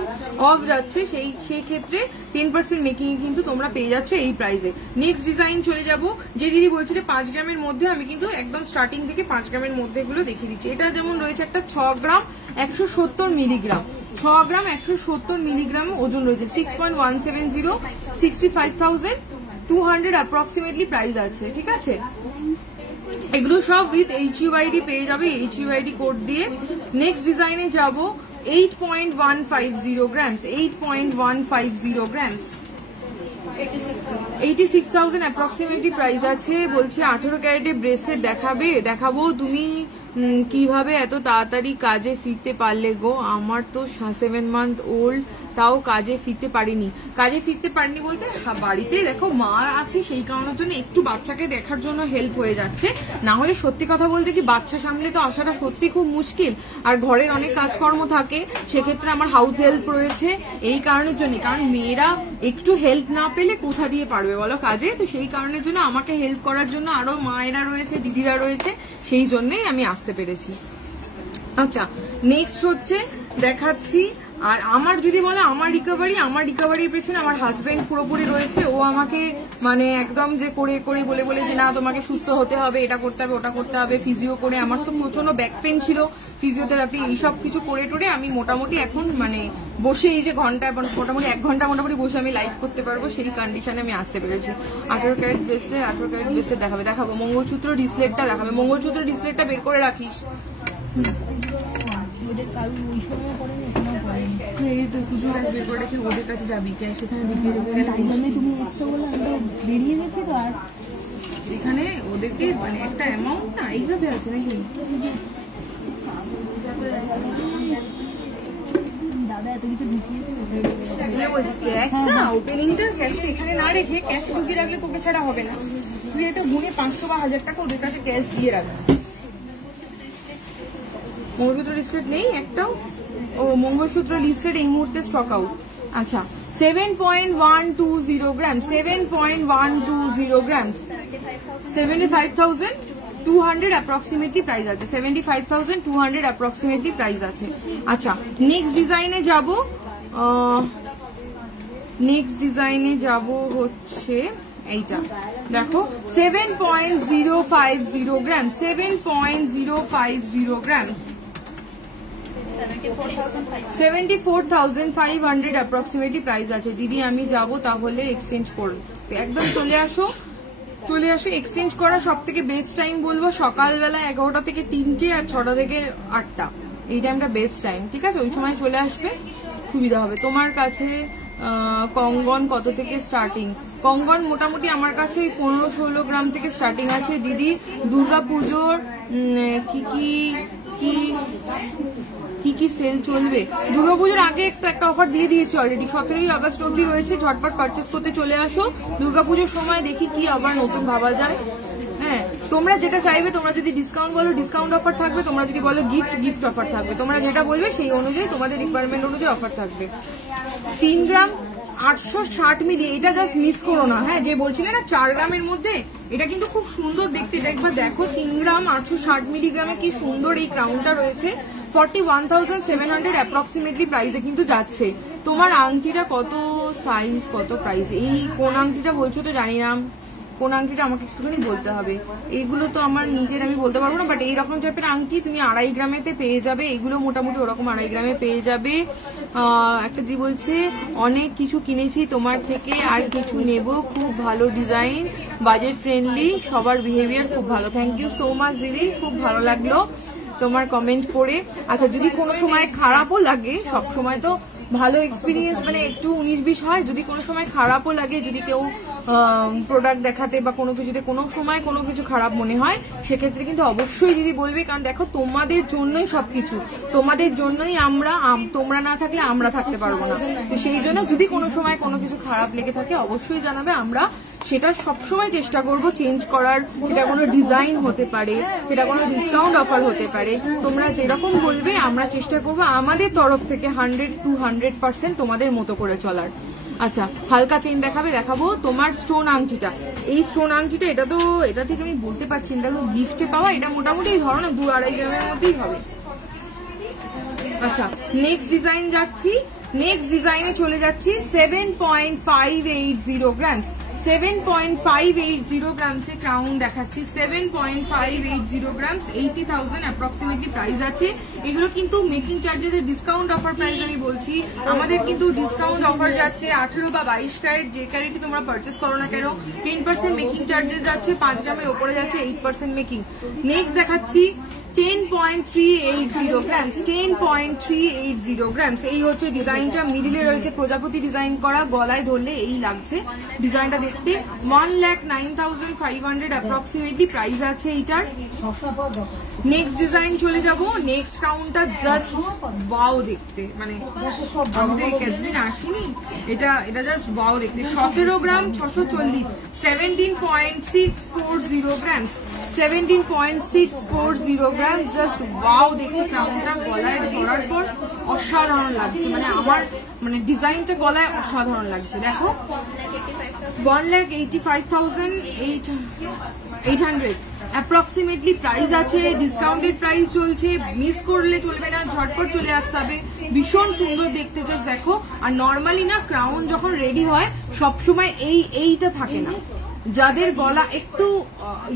অফ যাচ্ছে, সেই ক্ষেত্রে 10% মেকিং কিন্তু তোমরা পেয়ে যাচ্ছ এই প্রাইসে। নেক্সট ডিজাইন চলে যাব। যে দিদি বলছিল 5 গ্রামের মধ্যে, আমি কিন্তু একদম স্টার্টিং থেকে 5 গ্রামের মধ্যে এগুলো দেখিয়ে দিচ্ছি। এটা যেমন রয়েছে একটা 6 গ্রাম 170 মিলিগ্রাম, 6 গ্রাম 170 মিলিগ্রাম ওজন রয়েছে। 6.170, 65,200 অ্যাপ্রক্সিমেটলি প্রাইস আছে, ঠিক আছে? এগুলো সব উইথ HUID পেয়ে যাবে, HUID কোড দিয়ে। নেক্সট ডিজাইনে যাব। 8.150 গ্রামস, 8.150 গ্রামস, 86,000 অ্যাপ্রক্সিমেটলি প্রাইস আছে। বলছে 18 ক্যারেটে ব্রেসলেট দেখাবো। তুমি কিভাবে এত তাড়াতাড়ি কাজে ফিরতে পারলে গো? আমার তো 7 মান্থ ওল্ড, তাও কাজে ফিরতে পারিনি। বলতে বাড়িতে দেখো মা আছে, সেই কারণের জন্য একটু বাচ্চাকে দেখার জন্য হেল্প হয়ে যাচ্ছে। না হলে সত্যি কথা বলতে কি, বাচ্চা সামলে তো আসাটা সত্যি খুব মুশকিল। আর ঘরের অনেক কাজকর্ম থাকে, সেক্ষেত্রে আমার হাউস হেল্প রয়েছে। এই কারণের জন্য, কারণ মেয়েরা একটু হেল্প না পেলে কোথা দিয়ে পারবে বলো কাজে? তো সেই কারণের জন্য আমাকে হেল্প করার জন্য আরো মায়েরা রয়েছে, দিদিরা রয়েছে, সেই জন্যই আমি আসতে পেরেছি। আচ্ছা, নেক্সট হচ্ছে দেখাচ্ছি আর আমার যদি বলে আমার রিকভারির পেছনে আমার হাজবেন্ড পুরোপুরি রয়েছে। ও আমাকে মানে একদম যে করে করে বলে বলে যে না তোমাকে সুস্থ হতে হবে, এটা করতে হবে, ওটা করতে হবে, ফিজিও করে। আমার তো প্রচন্ড ব্যাক পেন ছিল, ফিজিওথেরাপি এইসব কিছু করে টোরে আমি মোটামুটি এখন মানে বসে এই যে ঘন্টা মোটামুটি 1 ঘন্টা মোটামুটি বসে আমি লাইভ করতে পারবো, সেই কন্ডিশনে আমি আসতে পেরেছি। 18 ক্যারেট ব্রেসলেট দেখাবো। মঙ্গলসূত্র ডিসপ্লেটটা দেখাবে। মঙ্গলসূত্র ডিসপ্লেটটা বের করে রাখিস। ওদের কাছে যাবি সেখানে তুমি এসছো বলে আমরা বেরিয়ে গেছি তো। আর এখানে ওদেরকে মানে একটা অ্যামাউন্ট না এইভাবে আছে নাকি দাদা এত কিছু ঢুকিয়েছে ক্যাশ না ওপেনিংটা ক্যাশটা এখানে না রেখে ক্যাশ ঢুকিয়ে রাখলে তোকে ছাড়া হবে না। তুই এটা গুনে 500 বা 1000 টাকা ওদের কাছে ক্যাশ দিয়ে রাখবি। মঙ্গলসূত্র লিস্টেড নেই একটাও? ও মঙ্গলসূত্র লিস্টেড এই মুহূর্তে স্টক আউট। আচ্ছা 7.120 গ্রাম, 7.120 গ্রাম, 75,200 অ্যাপ্রক্সিমেটলি প্রাইস আছে, 75,200 অ্যাপ্রক্সিমেটলি প্রাইস আছে। আচ্ছা নেক্সট ডিজাইনে যাব হচ্ছে এইটা দেখো 7.050 গ্রাম, 7.050 গ্রাম, 74,500 অ্যাপ্রক্সিমেটলি প্রাইস আছে। দিদি আমি যাব তাহলে এক্সচেঞ্জ করতে একদম চলে আসো এক্সচেঞ্জ করা সব থেকে বেস্ট টাইম বলবো সকালবেলা 11টা থেকে 3টে আর 6টা থেকে 8টা, এই টাইমটা বেস্ট টাইম। ঠিক আছে, ওই সময় চলে আসবে, সুবিধা হবে তোমার কাছে। কঙ্গন কত থেকে স্টার্টিং? কঙ্গন মোটামুটি আমার কাছে 15-16 গ্রাম থেকে স্টার্টিং আছে। দিদি দুর্গাপুজোর কি সেল চলবে? দুর্গাপুজোর আগে একটা অফার দিয়ে দিয়েছি অলরেডি, 17ই আগস্ট অব্দি রয়েছে, ঝটপট পারচেস করতে চলে আসো। দুর্গাপুজোর সময় দেখি কি আবার নতুন ভাবা যায়। হ্যাঁ তোমরা যেটা চাইবে, তোমরা যদি ডিসকাউন্ট বলো ডিসকাউন্ট অফার থাকবে, তোমরা যদি বলো গিফট অফার থাকবে, তোমরা যেটা বলবে সেই অনুযায়ী তোমাদের রিকোয়ারমেন্ট অনুযায়ী অফার থাকবে। 3 গ্রাম 860 মিলি, এটা জাস্ট মিস করো না। হ্যাঁ যে বলছিলে না 4 গ্রামের মধ্যে, এটা কিন্তু খুব সুন্দর দেখতে, এটা একবার দেখো 3 গ্রাম 860 মিলিগ্রামে কি সুন্দর এই ক্রাউনটা রয়েছে। 41,700 অ্যাপ্রক্সিমেটলি প্রাইসে কিন্তু যাচ্ছে। তোমার আংটিটা কত সাইজ, কত প্রাইস? এই কোন আংটিটা বলছো তো জানি না, কোন আংটিটা আমাকে একটুখানি বলতে হবে। এইগুলো তো আমার নিজের আমি বলতে পারবো না, বাট এইরকম টাইপের আংটি তুমি 2.5 গ্রামেতে পেয়ে যাবে। এগুলো মোটামুটি ওরকম 2.5 গ্রামে পেয়ে যাবে। একটা দি বলছে অনেক কিছু কিনেছি তোমার থেকে, আর কিছু নেব, খুব ভালো ডিজাইন, বাজেট ফ্রেন্ডলি, সবার বিহেভিয়ার খুব ভালো। থ্যাংক ইউ সো মাচ দিদি, খুব ভালো লাগলো তোমার কমেন্ট পড়ে। আচ্ছা যদি কোনো সময় খারাপও লাগে, সব সময় তো ভালো এক্সপিরিয়েন্স মানে একটু 19-20 হয়, যদি কোনো সময় খারাপও লাগে, যদি কেউ প্রোডাক্ট দেখাতে বা কোনো কিছুতে কোনো সময় কোনো কিছু খারাপ মনে হয়, সেক্ষেত্রে কিন্তু অবশ্যই দিদি বলবে, কারণ দেখো তোমাদের জন্যই সবকিছু, তোমাদের জন্যই আমরা, তোমরা না থাকলে আমরা থাকতে পারবো না। তো সেই জন্য যদি কোনো সময় কোনো কিছু খারাপ লেগে থাকে অবশ্যই জানাবে, আমরা সেটা সবসময় চেষ্টা করব চেঞ্জ করার। সেটা কোনো ডিজাইন হতে পারে, সেটা কোনো ডিসকাউন্ট অফার হতে পারে, তোমরা যেরকম বলবে আমরা চেষ্টা করব আমাদের তরফ থেকে 100% তোমাদের মতো করে চলার। আচ্ছা হালকা চেইন দেখাবো তোমার স্টোন আংটিটা। এই স্টোন আংটিটা এটা থেকে আমি বলতে পারছি, এটা তো গিফটে পাওয়া, এটা মোটামুটি ধরো না 2-2.5 গ্রামের মধ্যেই হবে। আচ্ছা নেক্সট ডিজাইনে চলে যাচ্ছি 7.580 গ্রামস, 7.580 গ্রামস এ ক্রাউন দেখাচ্ছি, 7.580 গ্রামস, 80,000 অ্যাপ্রক্সিমেটলি প্রাইস আছে। এগুলো কিন্তু making charges discount offer price আমি বলছি, আমাদের কিন্তু ডিসকাউন্ট অফার যাচ্ছে 18 বা 22 ক্যারেট, যে ক্যারেটই তোমরা পারচেস করো না কেন 10% মেকিং চার্জেস যাচ্ছে, 5 গ্রামের ওপরে যাচ্ছে 8% মেকিং। নেক্সট দেখাচ্ছি 10.380 গ্রামস, 10.380 গ্রামস। এই হচ্ছে ডিজাইনটা, মিডিলে রয়েছে প্রজাপতি ডিজাইন করা, গলায় ধরলে এই লাগছে ডিজাইনটা দেখতে। 1,09,500 অ্যাপ্রক্সিমেটলি প্রাইস আছে এইটার। নেক্সট ডিজাইন চলে যাব, নেক্সট রাউন্ডটা জাস্ট ওয়াও দেখতে, মানে আমাদের কতদিন আসেনি, এটা জাস্ট ওয়াও দেখতে। 17 গ্রাম 640, 17.640 গ্রামস, 17.640 গ্রাম। জাস্ট ওয়াও, দেখতে ক্রাউনটা গলায় ধরার পর অসাধারণ লাগছে, মানে আমার মানে ডিজাইনটা গলায় অসাধারণ লাগছে। দেখো 1,85,800 অ্যাপ্রক্সিমেটলি প্রাইস আছে, ডিসকাউন্টেড প্রাইস চলছে, মিস করলে চলবে না, ঝটপট চলে আসতে হবে। ভীষণ সুন্দর দেখতে, জাস্ট দেখো। আর নর্মালি না ক্রাউন যখন রেডি হয় সবসময় এইটা থাকে না, যাদের গলা একটু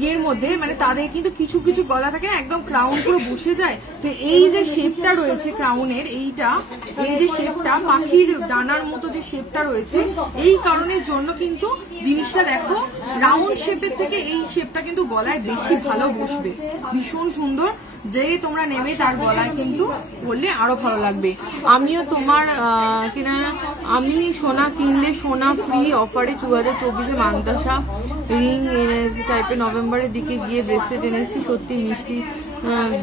ইয়ের মধ্যে মানে তাদের কিন্তু কিছু কিছু গলা থাকে না একদম ক্রাউন পুরো বসে যায়। তো এই যে শেপটা রয়েছে ক্রাউনের, এই যে শেপটা পাখির ডানার মতো যে শেপটা রয়েছে, এই কারণের জন্য কিন্তু জিনিসটা দেখো রাউন্ড শেপের থেকে এই শেপটা কিন্তু গলায় বেশি ভালো বসবে। ভীষণ সুন্দর, যে তোমরা নেবে তার গলায় কিন্তু বললে আরো ভালো লাগবে। আমিও তোমার কিনা আমি সোনা কিনলে সোনা ফ্রি অফারে 2024 মান্তাসা রিং এনেছি টাইপের নভেম্বরের দিকে গিয়ে ব্রেসলেট এনেছি। সত্যি মিষ্টি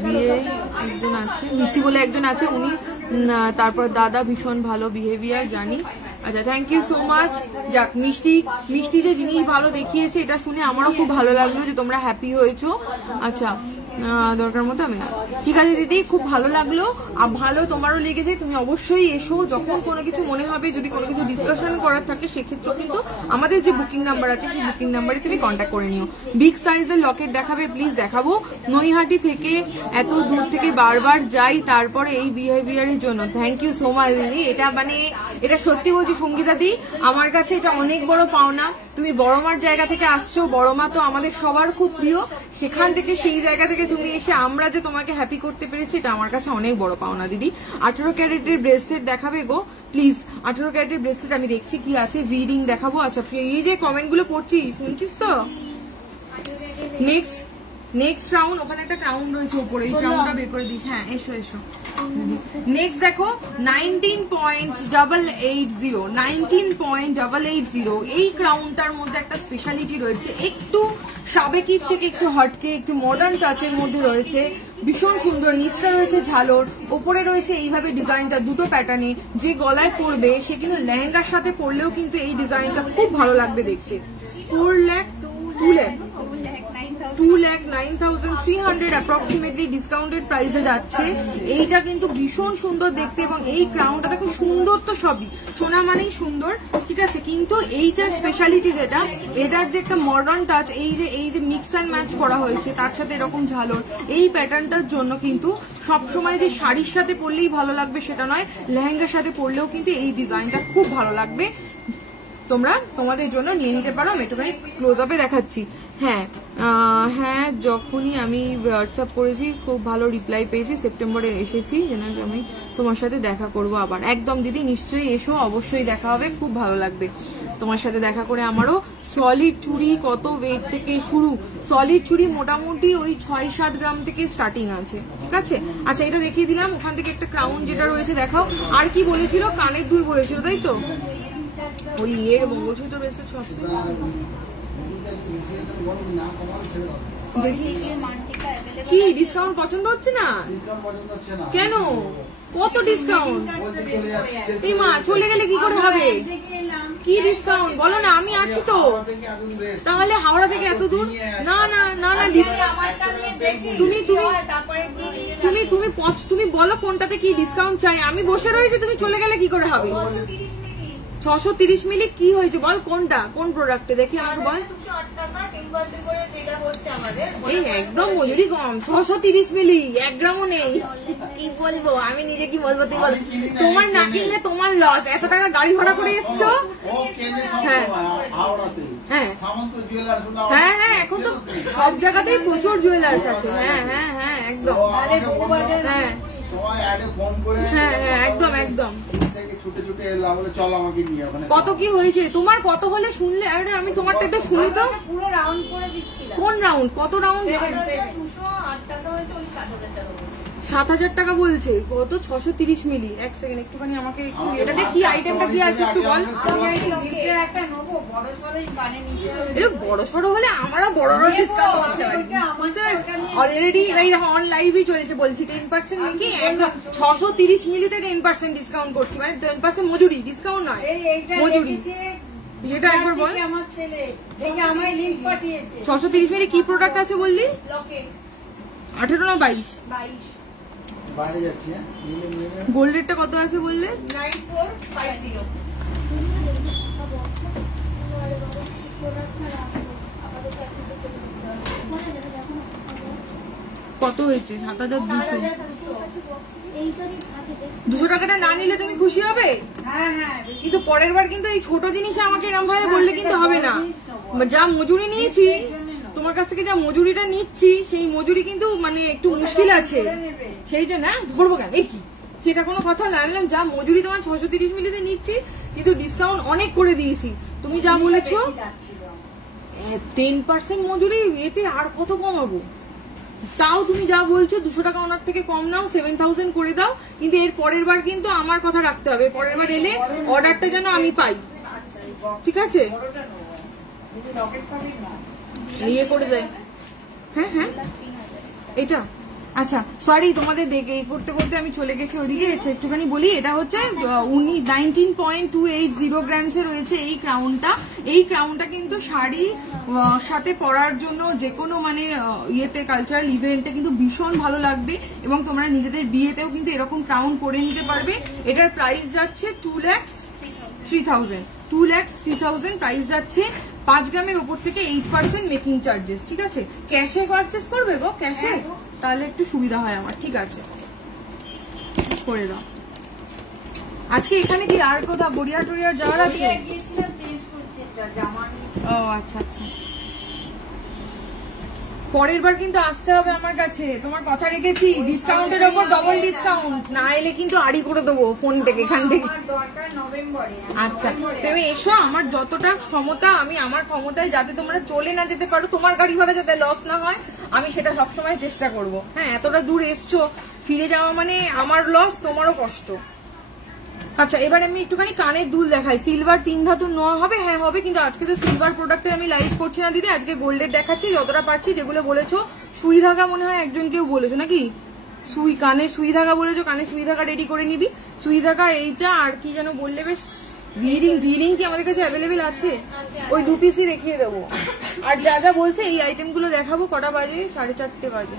বিয়ে একজন আছে, মিষ্টি বলে একজন আছে উনি, তারপর দাদা ভীষণ ভালো বিহেভিয়ার জানি। আচ্ছা, থ্যাংক ইউ সো মাচ। যাক, মিষ্টি যে জিনিস ভালো দেখিয়েছে এটা শুনে আমারও খুব ভালো লাগলো যে তোমরা হ্যাপি হয়েছো। আচ্ছা, দরকার মতো আমি ঠিক আছে দিদি, খুব ভালো লাগলো। ভালো তোমারও লেগেছে, তুমি অবশ্যই এসো। যখন কোনো কিছু মনে হবে, যদি কোনো কিছু ডিসকাশন করার থাকে সেক্ষেত্রে কিন্তু আমাদের যে বুকিং নাম্বার আছে সেই বুকিং নাম্বারে তুমি কন্ট্যাক্ট করে নিও। বিগ সাইজের লকেট দেখাবে প্লিজ? দেখাবো। নৈহাটি থেকে এত দূর থেকে বারবার যাই, তারপরে এই বিহেভিয়ারের জন্য থ্যাংক ইউ সো মাচ দিদি। এটা সত্যি বলছি সঙ্গীতা দি, আমার কাছে এটা অনেক বড় পাওনা। তুমি বড়মার জায়গা থেকে আসছো, বড়মা তো আমাদের সবার খুব প্রিয়, সেখান থেকে সেই জায়গা থেকে তুমি এসে আমরা যে তোমাকে হ্যাপি করতে পেরেছি এটা আমার কাছে অনেক বড় পাওনা দিদি। 18 ক্যারেটের ব্রেসলেট দেখাবে গো প্লিজ? 18 ক্যারেটের ব্রেসলেট আমি দেখছি কি আছে, ভিডিং দেখাবো। আচ্ছা, এই যে কমেন্ট গুলো পড়ছি শুনছিস তো? নেক্সট রাউন্ড, ওখানে একটা ক্রাউন রয়েছে উপরে, এই ক্রাউনটা বের করে দিই। হ্যাঁ, এসো। নেক্সট দেখো 19.880 এই ক্রাউনটার মধ্যে একটা স্পেশালিটি রয়েছে, একটু সাবেকির থেকে একটু হটকে একটু মডার্ন টাচের মধ্যে রয়েছে। ভীষণ সুন্দর, নিচটা রয়েছে ঝালর, ওপরে রয়েছে এইভাবে ডিজাইনটা দুটো প্যাটার্নে। যে গলায় পরবে সে কিন্তু লেহেঙ্গার সাথে পরলেও কিন্তু এই ডিজাইনটা খুব ভালো লাগবে দেখতে। 2,09,300 অ্যাপ্রক্সিমেটলি ডিসকাউন্টেড প্রাইসে যাচ্ছে। এইটা কিন্তু ভীষণ সুন্দর দেখতে, এবং এই ক্রাউনটা দেখো সুন্দর তো সবই, সোনা মানেই সুন্দর, ঠিক আছে। কিন্তু এইটার স্পেশালিটি যেটা, এটার যে একটা মডার্ন টাচ, এই যে মিক্স অ্যান্ড ম্যাচ করা হয়েছে, তার সাথে এরকম ঝালর, এই প্যাটার্নটার জন্য কিন্তু সবসময় যে শাড়ির সাথে পরলেই ভালো লাগবে সেটা নয়, লেহেঙ্গার সাথে পরলেও কিন্তু এই ডিজাইনটা খুব ভালো লাগবে। তোমরা তোমাদের জন্য নিয়ে নিতে পারো। আমি একটুখানি ক্লোজ আপে দেখাচ্ছি। হ্যাঁ, যখনই আমি হোয়াটসঅ্যাপ করেছি খুব ভালো রিপ্লাই পেয়েছি। সেপ্টেম্বরে এসেছি, যেন আমি তোমার সাথে দেখা করব আবার। একদম দিদি, নিশ্চয়ই এসো, অবশ্যই দেখা হবে, খুব ভালো লাগবে তোমার সাথে দেখা করে আমারও। সলিড চুড়ি কত ওয়েট থেকে শুরু? সলিড চুড়ি মোটামুটি ওই 6-7 গ্রাম থেকে স্টার্টিং আছে, ঠিক আছে। আচ্ছা, এটা দেখিয়ে দিলাম। ওখান থেকে একটা ক্রাউন যেটা রয়েছে দেখাও। আর কি বলেছিল? কানের দুল বলেছিল, তাই তো? ওই এর মঙ্গলসূত্র ব্রেসলেট কি ডিসকাউন্ট পছন্দ হচ্ছে না? কেন? কত ডিসকাউন্ট? এই মা চলে গেলে কি করে হবে? কি ডিসকাউন্ট বলো না, আমি আছি তো। তাহলে হাওড়া থেকে এত দূর? না না না না, তুমি বলো কোনটাতে কি ডিসকাউন্ট চাই। আমি বসে রয়েছি, তুমি চলে গেলে কি করে হবে? 630 মিলি কি হয়েছে বল? কোনটা, কোন প্রোডাক্টে দেখি আমাকে বল। এই একদম মজুরি কম, 630 মিলি, 1 গ্রামও নেই। কি বলবো আমি, নিজে কি বলবো তুই বল? তোমার না কিনলে তোমার লস। এত টাকা গাড়ি ভাড়া করে এসছো। হ্যাঁ হ্যাঁ হ্যাঁ হ্যাঁ, এখন তো সব জায়গাতেই প্রচুর জুয়েলার্স আছে। হ্যাঁ হ্যাঁ হ্যাঁ, একদম। হ্যাঁ হ্যাঁ হ্যাঁ, একদম একদম। কত কি হয়েছে তোমার? কত হলে শুনলে? আরে আমি তোমারটা একটু শুনি তো। পুরো রাউন্ড করে দিচ্ছিলাম। কোন রাউন্ড? কত রাউন্ড? 208 টাকা হয়েছে, 7,000 টাকা। 7,000 টাকা বলছে। কত? 630 মিলি। এক সেকেন্ড, একটুখানি আমাকে এটাতে কি আইটেমটা কি আছে একটু বল। একটা নেবো, বড় সড়ই বানে নিতে হবে। এ বড় সড়ো হলে আমরা বড় বড় ডিসকাউন্ট করতে পারি। অলরেডি এই অন লাইভই চলেছে, বলছি 10% নাকি 630 মিলিতে 10% ডিসকাউন্ট করছি, মানে 10% মজুরি, ডিসকাউন্ট নয়, মজুরি। এটা একবার বল। আমার ছেলে দেখে আমায় লিংক পাঠিয়েছে। 630 মিলি কি প্রোডাক্ট আছে বললি? লকেট 18 না 22? 22 বাইরে যাচ্ছি। গোল্ড রেটটা কত আছে বললে? 9450 কত হয়েছে? 7200। 7200 200 টাকাটা না নিলে তুমি খুশি হবে? হ্যাঁ হ্যাঁ কিন্তু পরের বার কিন্তু এই ছোট জিনিস আমাকে এরকম ভাবে বললে কিন্তু হবে না। যা মজুরি নিয়েছি তোমার কাছ থেকে, যা মজুরিটা নিচ্ছি সেই মজুরি কিন্তু মানে একটু মুশকিল আছে, সেই জন্য ধরবো কেন? এই কি সেটা কোনো কথা লাগলাম? যা মজুরি তোমার 630 মিলিতে নিচ্ছি, কিন্তু ডিসকাউন্ট অনেক করে দিয়েছি। তুমি যা বলেছো 10% মজুরি, এতে আর কত কমাবো? তাও তুমি যা বলছো 200 টাকা ওনার থেকে কম নাও, 7000 করে দাও। কিন্তু এর পরের বার কিন্তু আমার কথা রাখতে হবে, পরের বার এলে অর্ডারটা যেন আমি পাই, ঠিক আছে? ইয়ে করে দেয়। হ্যাঁ হ্যাঁ এটা আচ্ছা, সরি তোমাদের দেখে এই করতে করতে আমি চলে গেছি ওদিকে। একটুখানি বলি, এটা হচ্ছে 19.280 গ্রামসে রয়েছে এই ক্রাউনটা। এই ক্রাউনটা কিন্তু শাড়ি সাথে পরার জন্য যে কোনো মানে ইয়েতে কালচারাল ইভেন্টে কিন্তু ভীষণ ভালো লাগবে, এবং তোমরা নিজেদের বিয়েতেও কিন্তু এরকম ক্রাউন পরে নিতে পারবে। এটার প্রাইস যাচ্ছে 2,03,000 প্রাইস যাচ্ছে। 5 গ্রামের উপর থেকে 8% মেকিং চার্জেস, ঠিক আছে? ক্যাশে পারচেস করবে গো? ক্যাশে তাহলে একটু সুবিধা হয় আমার, ঠিক আছে? করে দাও। আজকে এখানে কি আর কোথাও গড়িয়া টড়িয়া যাওয়ার আছে? গিয়েছিলাম চেঞ্জ করতে, জামা নিয়েছি। ও আচ্ছা আচ্ছা, পরের বার কিন্তু আসতে হবে আমার কাছে, তোমার কথা রেখেছি। ডিসকাউন্টের ওপর ডবল ডিসকাউন্ট, না এলে কিন্তু আড়ি করে দেবো ফোন থেকে, এখান থেকে। দরকার নভেম্বরে। আচ্ছা তুমি এসো, আমার যতটা ক্ষমতা, আমি আমার ক্ষমতায় যাতে তোমরা চলে না যেতে পারো, তোমার গাড়ি ভাড়া যাতে লস না হয়, আমি সেটা সবসময় চেষ্টা করব। হ্যাঁ, এতটা দূর এসছো, ফিরে যাওয়া মানে আমার লস, তোমারও কষ্ট। আচ্ছা এবার আমি একটুখানি কানের দুল দেখাই। সিলভার 3 ধাতুর নেওয়া হবে? হ্যাঁ হবে, কিন্তু আজকে তো সিলভার প্রোডাক্টে আমি লাইভ করছি না দিদি, আজকে গোল্ডের দেখাচ্ছি যতটা পারছি। যেগুলো বলেছো সুই ধাগা, মনে হয় একজন কেউ বলেছো নাকি, কানের সুই ধাগা বলেছো, কানের সুই ধাগা রেডি করে নিবি। সুই ধাগা এইটা, আর কি যেন বললে বেশ, ভিরিং কি আমাদের কাছে অ্যাভেলেবেল আছে? ওই 2 পিসই রেখিয়ে দেবো। আর যা যা বলছে এই আইটেমগুলো দেখাবো। কটা বাজে? 4:30 বাজে,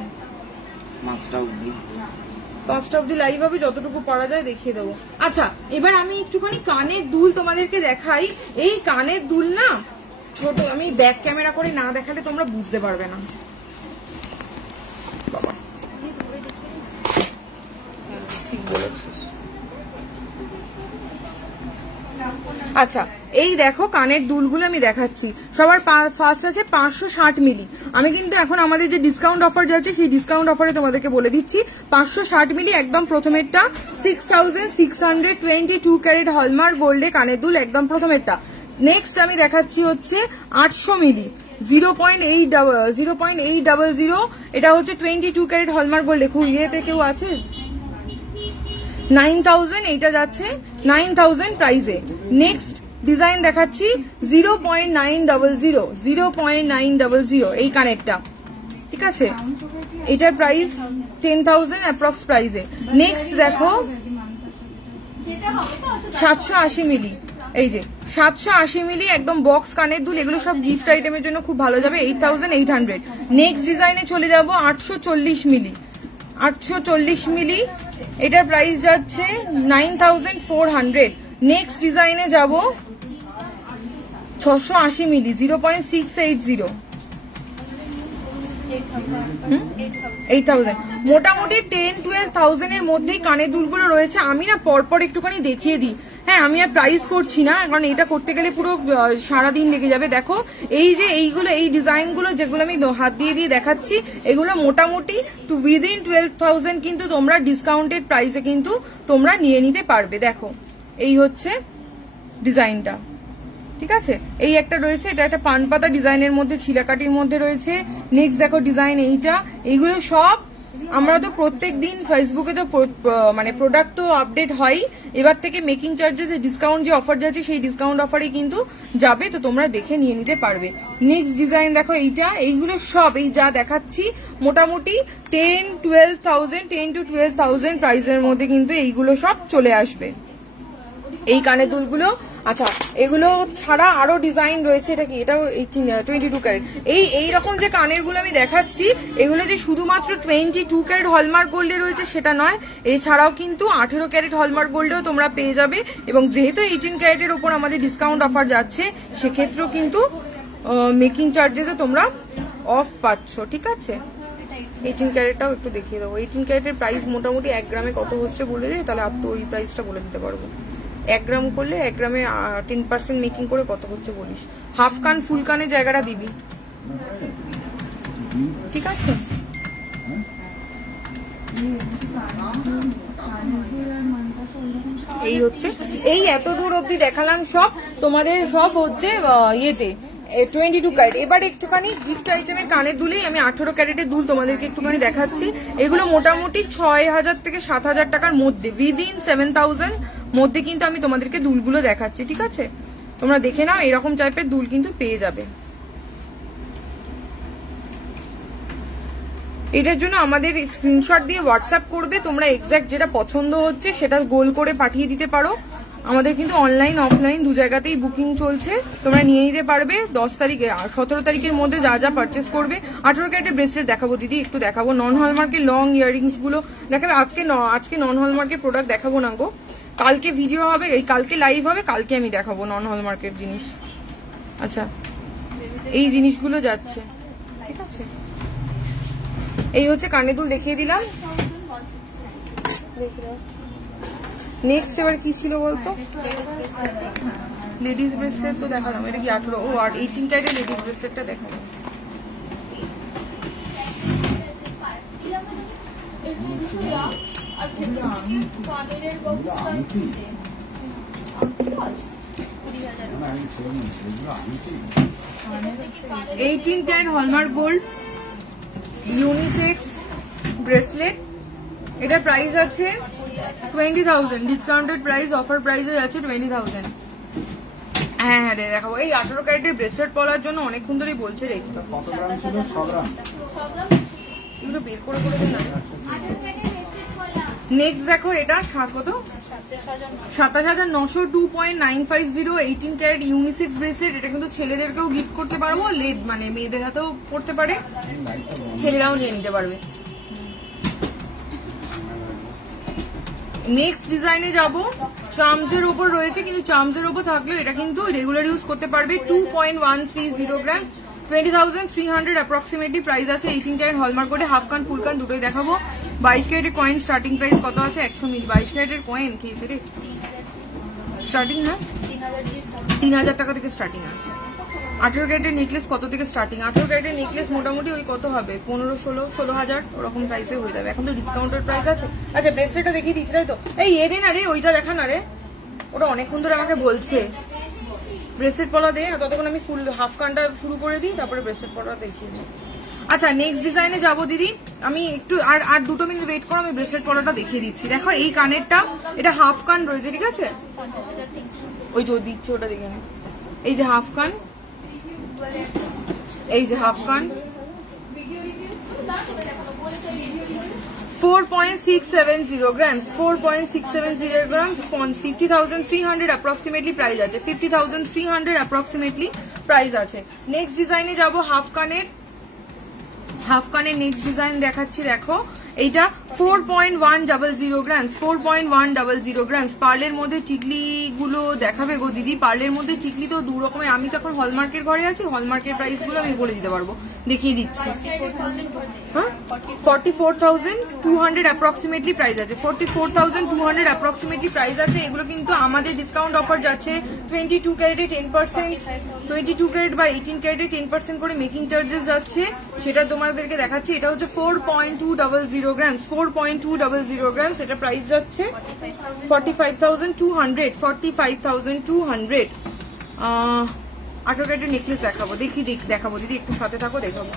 5টা অব্দি লাইভ হবে, যতটুকু পারা যায় দেখিয়ে দেবো। আচ্ছা এবার আমি একটুখানি কানের দুল তোমাদেরকে দেখাই। এই কানের দুল না ছোট, আমি ব্যাক ক্যামেরা করে না দেখালে তোমরা বুঝতে পারবে না। বাবা ঠিক বলেছিস। আচ্ছা এই দেখো কানের দুলগুলো আমি দেখাচ্ছি। সবার ফার্স্ট আছে 560 মিলি। আমি কিন্তু এখন আমাদের যে ডিসকাউন্ট অফার যাচ্ছে সেই ডিসকাউন্ট অফারে তোমাদেরকে বলে দিচ্ছি 560 মিলি একদম প্রথমেরটা 6622 ক্যারেট হলমার্ক গোল্ডে কানের দুল, একদম প্রথমেরটা। নেক্সট আমি দেখাচ্ছি হচ্ছে 800 মিলি 0.800, এটা হচ্ছে 22 ক্যারেট হলমার্ক গোল্ড। দেখো ইয়েতে কেউ আছে 9000, এইটা যাচ্ছে 9000 প্রাইসে। নেক্সট ডিজাইন দেখাচ্ছি 0.900 এই কানেরটা, ঠিক আছে? এটার প্রাইস 10,000 অ্যাপ্রক্স প্রাইসে। নেক্সট দেখো 780 মিলি, এই যে 780 মিলি একদম বক্স কানের দুল, এগুলো সব গিফট আইটেমের জন্য খুব ভালো যাবে, 8800। নেক্সট ডিজাইনে চলে যাব 840 মিলি, 840 মিলি, এটার প্রাইস যাচ্ছে 9400। নেক্সট ডিজাইনে যাব 680 মিলি 0.680, 8000। মোটামুটি 10-12,000 এর মধ্যেই কানের দুলগুলো রয়েছে। আমি না পরপর একটুখানি দেখিয়ে দিই। হ্যাঁ আমি আর প্রাইস করছি না, কারণ এটা করতে গেলে পুরো সারাদিন লেগে যাবে। দেখো এই যে এইগুলো, এই ডিজাইনগুলো যেগুলো আমি হাত দিয়ে দিয়ে দেখাচ্ছি, এগুলো মোটামুটি উইদিন 12,000 কিন্তু তোমরা ডিসকাউন্টেড প্রাইসে কিন্তু তোমরা নিয়ে নিতে পারবে। দেখো এই হচ্ছে ডিজাইনটা, ঠিক আছে? এই একটা রয়েছে, এটা একটা পান পাতা ডিজাইনের মধ্যে ছিলাকাটির মধ্যে রয়েছে। নেক্সট দেখো ডিজাইন এইটা। এইগুলো সব আমরা তো প্রত্যেক দিন ফেসবুকে তো মানে প্রোডাক্ট তো আপডেট হয়, এবার থেকে মেকিং চার্জেস ডিসকাউন্ট যে অফার যাচ্ছে সেই ডিসকাউন্ট অফারে কিন্তু যাবে, তো তোমরা দেখে নিয়ে নিতে পারবে। নেক্সট ডিজাইন দেখো এইটা। এইগুলো সব এই যা দেখাচ্ছি মোটামুটি 10-12,000 প্রাইসের মধ্যে কিন্তু এইগুলো সব চলে আসবে। এই কানের দুলগুলো আচ্ছা, এগুলো ছাড়া আরো ডিজাইন রয়েছে। এটা কি? এটাও 22 ক্যারেট। এই রকম যে কানের গুলো আমি দেখাচ্ছি, এগুলো যে শুধুমাত্র 22 ক্যারেট হলমার্ক গোল্ডে রয়েছে সেটা নয়, এছাড়াও কিন্তু 18 ক্যারেট হলমার্ক গোল্ডেও তোমরা পেয়ে যাবে। এবং যেহেতু 18 ক্যারেটের ওপর আমাদের ডিসকাউন্ট অফার যাচ্ছে, সেক্ষেত্রেও কিন্তু মেকিং চার্জেসে তোমরা অফ পাচ্ছ। ঠিক আছে, 18 ক্যারেটটাও একটু দেখিয়ে দেবো। 18 ক্যারেটের প্রাইস মোটামুটি 1 গ্রামে কত হচ্ছে বলে দে, তাহলে আপনি ওই প্রাইসটা বলে দিতে পারবো। 1 গ্রাম করলে 1 গ্রামে 10% মেকিং করে কত হচ্ছে বলিস। হাফ কান ফুল কানের জায়গাটা দিবি, ঠিক আছে? এই হচ্ছে, এই এত দূর অব্দি দেখালাম সব তোমাদের, সব হচ্ছে ইয়েতে 22 ক্যারেট। এবার একটুখানি গিফট আইটেমের কানের দুলেই আমি 18 ক্যারেটের দুল তোমাদেরকে একটুখানি দেখাচ্ছি। এগুলো মোটামুটি 6000 থেকে 7000 টাকার মধ্যে, উইদিন 7000 মধ্যে কিন্তু আমি তোমাদেরকে দুলগুলো দেখাচ্ছি। ঠিক আছে, তোমরা দেখে নাও, এরকম টাইপের দুল কিন্তু পেয়ে যাবে। এটার জন্য আমাদের স্ক্রিনশট দিয়ে হোয়াটসঅ্যাপ করবে, তোমরা এক্স্যাক্ট যেটা পছন্দ হচ্ছে সেটা গোল করে পাঠিয়ে দিতে পারো। আমাদের কিন্তু অনলাইন অফলাইন দু জায়গাতেই বুকিং চলছে, তোমরা নিয়ে নিতে পারবে। 10 তারিখে 17 তারিখের মধ্যে যা যা পারচেস করবে। 18 ক্যারেটের ব্রেসলেট দেখাবো দিদি, একটু দেখাবো। নন হলমার্কের লং ইয়াররিংস গুলো দেখাবে। আজকে নন হলমার্কের প্রোডাক্ট দেখাবো না গো, কালকে ভিডিও হবে, এই কালকে লাইভ হবে, কালকে আমি দেখাবো নন হলমার্কের জিনিস। আচ্ছা, এই জিনিসগুলো যাচ্ছে। ঠিক আছে, এই হচ্ছে কানে দুল দেখিয়ে দিলাম। নেক্সট এবার কি ছিল বলতো? লেডিস ব্রেসলেট তো দেখালাম, এটা কি 18? ও, আর 18 ক্যারেটের লেডিস ব্রেসলেটটা দেখাবো। Eighteen carat hallmark gold unisex bracelet, এটার প্রাইস আছে 20,000, ডিসকাউন্টেড প্রাইস, অফার প্রাইস আছে 20,000। হ্যাঁ হ্যাঁ দেখাবো। এই 18 ক্যারেটের ব্রেসলেট পরার জন্য অনেকক্ষণ ধরেই বলছে রে, এগুলো বের করে করে দিন না। নেক্সট দেখো, এটা কত? 27,900, 2.950, 18 ক্যারেট ইউনিসেক্স ব্রেসলেট। এটা কিন্তু ছেলেদেরকেও গিফট করতে পারবো, লেড মানে মেয়েদের হাতেও পড়তে পারে, ছেলেরাও নিয়ে নিতে পারবে। নেক্সট ডিজাইনে যাবো, চার্মসের ওপর রয়েছে, কিন্তু চার্মসের ওপর থাকলেও এটা কিন্তু রেগুলার ইউজ করতে পারবে। 2.130 গ্রাম, 20,300 অ্যাপ্রক্সিমেটলি প্রাইস আছে। 18 ক্যারেট হলমার্ক করে হাফ কান ফুল কান দুটোই দেখাবো। 22 ক্যারেটের কয়েন স্টার্টিং প্রাইস কত আছে? 100 মিলি। 22 ক্যারেটের কয়েন খেয়েছে রে স্টার্টিং, হ্যাঁ 3000 টাকা থেকে স্টার্টিং আছে। 18 ক্যারেটের নেকলেস কত থেকে স্টার্টিং? 18 ক্যারেটের নেকলেস মোটামুটি ওই কত হবে, 15-16,000 ওরকম প্রাইসে হয়ে যাবে। এখন তো ডিসকাউন্টের প্রাইস আছে। আচ্ছা, ব্রেসলেটটা দেখিয়ে দিচ্ছি তাই তো? এই দে না রে, ওইটা দেখা না রে, ওটা অনেকক্ষণ ধরে আমাকে বলছে ব্রেসলেট পরা দে, ততক্ষণ আমি ফুল হাফ কানটা শুরু করে দিই, তারপরে ব্রেসলেট পরা দেখিয়ে দিই। আচ্ছা, নেক্সট ডিজাইনে যাবো দিদি, আমি একটু আর 2 মিনিট ওয়েট করো, আমি ব্রেসলেট পরাটা দেখিয়ে দিচ্ছি। দেখো এই কানেরটা, এটা হাফ কান রয়েছে, ঠিক আছে? ওই যে দিচ্ছে ওটা দেখে নে, এই যে হাফ কান, এই যে হাফ কান, 4.670 গ্রাম, 4.670 গ্রাম, 50,300 অ্যাপ্রক্সিমেটলি প্রাইস আছে। 50,300 অ্যাপ্রক্সিমেটলি প্রাইস আছে। নেক্সট ডিজাইনে যাবো, হাফ কানের নেক্সট ডিজাইন দেখাচ্ছি। দেখো এইটা 4.100 গ্রাম, 4.100 গ্রাম। পার্লের মধ্যে টিকলি গুলো দেখাবে গো দিদি, পার্লের মধ্যে টিকলি তো 2 রকমের। আমি তো এখন হলমার্কের ঘরে আছি, হলমার্কের প্রাইস গুলো আমি বলে দিতে পারবো, দেখিয়ে দিচ্ছি। 44,200 অ্যাপ্রক্সিমেটলি প্রাইস আছে। 44,200 অ্যাপ্রক্সিমেটলি প্রাইস আছে। এগুলো কিন্তু আমাদের ডিসকাউন্ট অফার যাচ্ছে 22 ক্যারেটে 10%, 22 ক্যারেট বা 18 ক্যারেটে 10% করে মেকিং চার্জেস যাচ্ছে, সেটা তোমাদেরকে দেখাচ্ছি। এটা হচ্ছে 4.200 গ্রাম, 4.200 গ্রাম, সেটা প্রাইস যাচ্ছে 45,200, 45,200। 18 ক্যারেটের নেকলেস দেখাবো, দেখাবো দিদি, একটু সাথে থাকো, দেখাবো।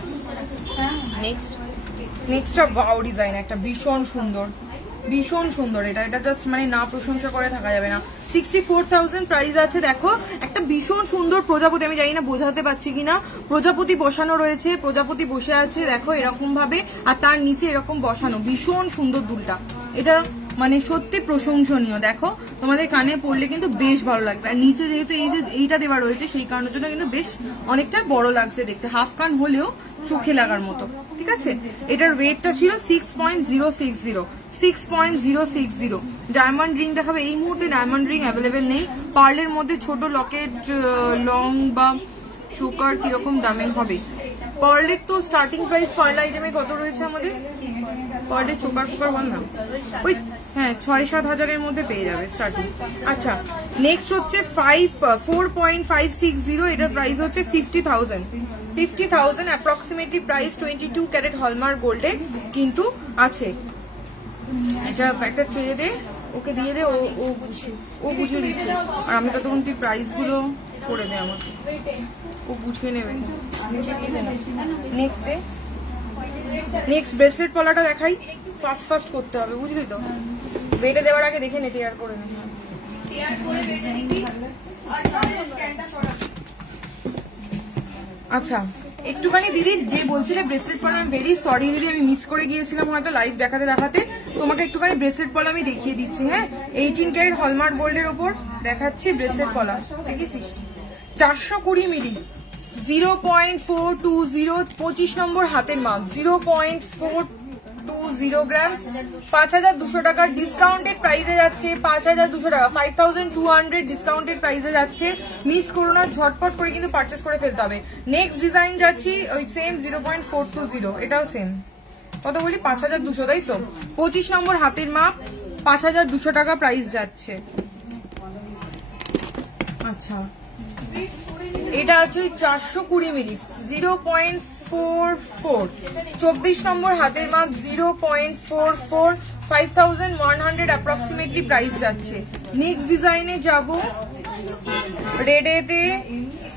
নেক্সটটা ওয়াও ডিজাইন, একটা ভীষণ সুন্দর, এটা জাস্ট মানে না প্রশংসা করে থাকা যাবে না। 64,000 প্রাইস আছে। দেখো একটা ভীষণ সুন্দর প্রজাপতি, আমি জানি না বোঝাতে পারছি কিনা, প্রজাপতি বসানো রয়েছে, প্রজাপতি বসে আছে দেখো এরকম ভাবে, আর তার নিচে এরকম বসানো, ভীষণ সুন্দর দুলটা। এটা মানে সত্যি প্রশংসনীয়। দেখো তোমাদের কানে পড়লে কিন্তু বেশ ভালো লাগবে। আর নিচে যেহেতু এই যে এইটা দেওয়া রয়েছে সেই কারণের জন্য কিন্তু বেশ অনেকটা বড় লাগছে দেখতে, হাফ কান হলেও চোখে লাগার মতো। ঠিক আছে, এটার ওয়েটটা ছিল 6.060 6.060। ডায়মন্ড রিং দেখাবে, এই মুহূর্তে ডায়মন্ড রিং অ্যাভেলেবেল নেই। পার্লের মধ্যে ছোট লকেট, লং বা চোকার কিরকম দামে হবে? পার্লের তো স্টার্টিং প্রাইস পার্ল আইটেমে কত রয়েছে আমাদের? পার্লের চোকার ফোকার বল না, ওই হ্যাঁ 6-7 হাজারের মধ্যে পেয়ে যাবে স্টার্টিং। আচ্ছা, নেক্সট হচ্ছে 4.560, এটার প্রাইস হচ্ছে 50,000 অ্যাপ্রক্সিমেটলি প্রাইস। 22 ক্যারেট হলমার্ক গোল্ডে কিন্তু আছে। এটা একটা ট্রে দে, ওকে দিয়ে দে, ও বুঝিয়ে দিচ্ছে। আর আমি ততক্ষণ তুই প্রাইস গুলো করে দে আমাকে, ও বুঝিয়ে নেবে। নেক্সট ডে, নেক্সট ব্রেসলেট পলাটা দেখাই, ফাস্ট করতে হবে বুঝলি তো। বেটে দেওয়ার আগে দেখে নে, টেয়ার করে নে। আচ্ছা একটুখানি দিদি যে বলছিলে ব্রেসলেট পলা, আমি ভেরি সরি দিদি, আমি মিস করে গিয়েছিলাম হয়তো লাইভ দেখাতে। তোমাকে একটুখানি ব্রেসলেট পলা আমি দেখিয়ে দিচ্ছি। হ্যাঁ, 18 ক্যারেট হলমার্ক গোল্ডের ওপর দেখাচ্ছি ব্রেসলেট পলা। দেখেছিস 420 মিলি, 0.420, 25 নম্বর হাতের মাপ, 0.420 গ্রাম, 5,200 টাকার ডিসকাউন্টেড প্রাইসে যাচ্ছে। 5,200 টাকা, 5,200 ডিসকাউন্টেড প্রাইসে যাচ্ছে। মিস করো না, ঝটপট করে কিন্তু পারচেস করে ফেলতে হবে। নেক্সট ডিজাইন যাচ্ছি ওই সেম 0.420, এটাও সেম। কত বলি? 5,200, তাই তো? 25 নম্বর হাতের মাপ, 5,200 টাকা প্রাইস যাচ্ছে। আচ্ছা, এটা হচ্ছে 420 মিলি, 0.44, 24 নম্বর হাতের মাপ, 0.44, 5,100 অ্যাপ্রক্সিমেটলি প্রাইস যাচ্ছে। নেক্সট ডিজাইনে যাব রেডেতে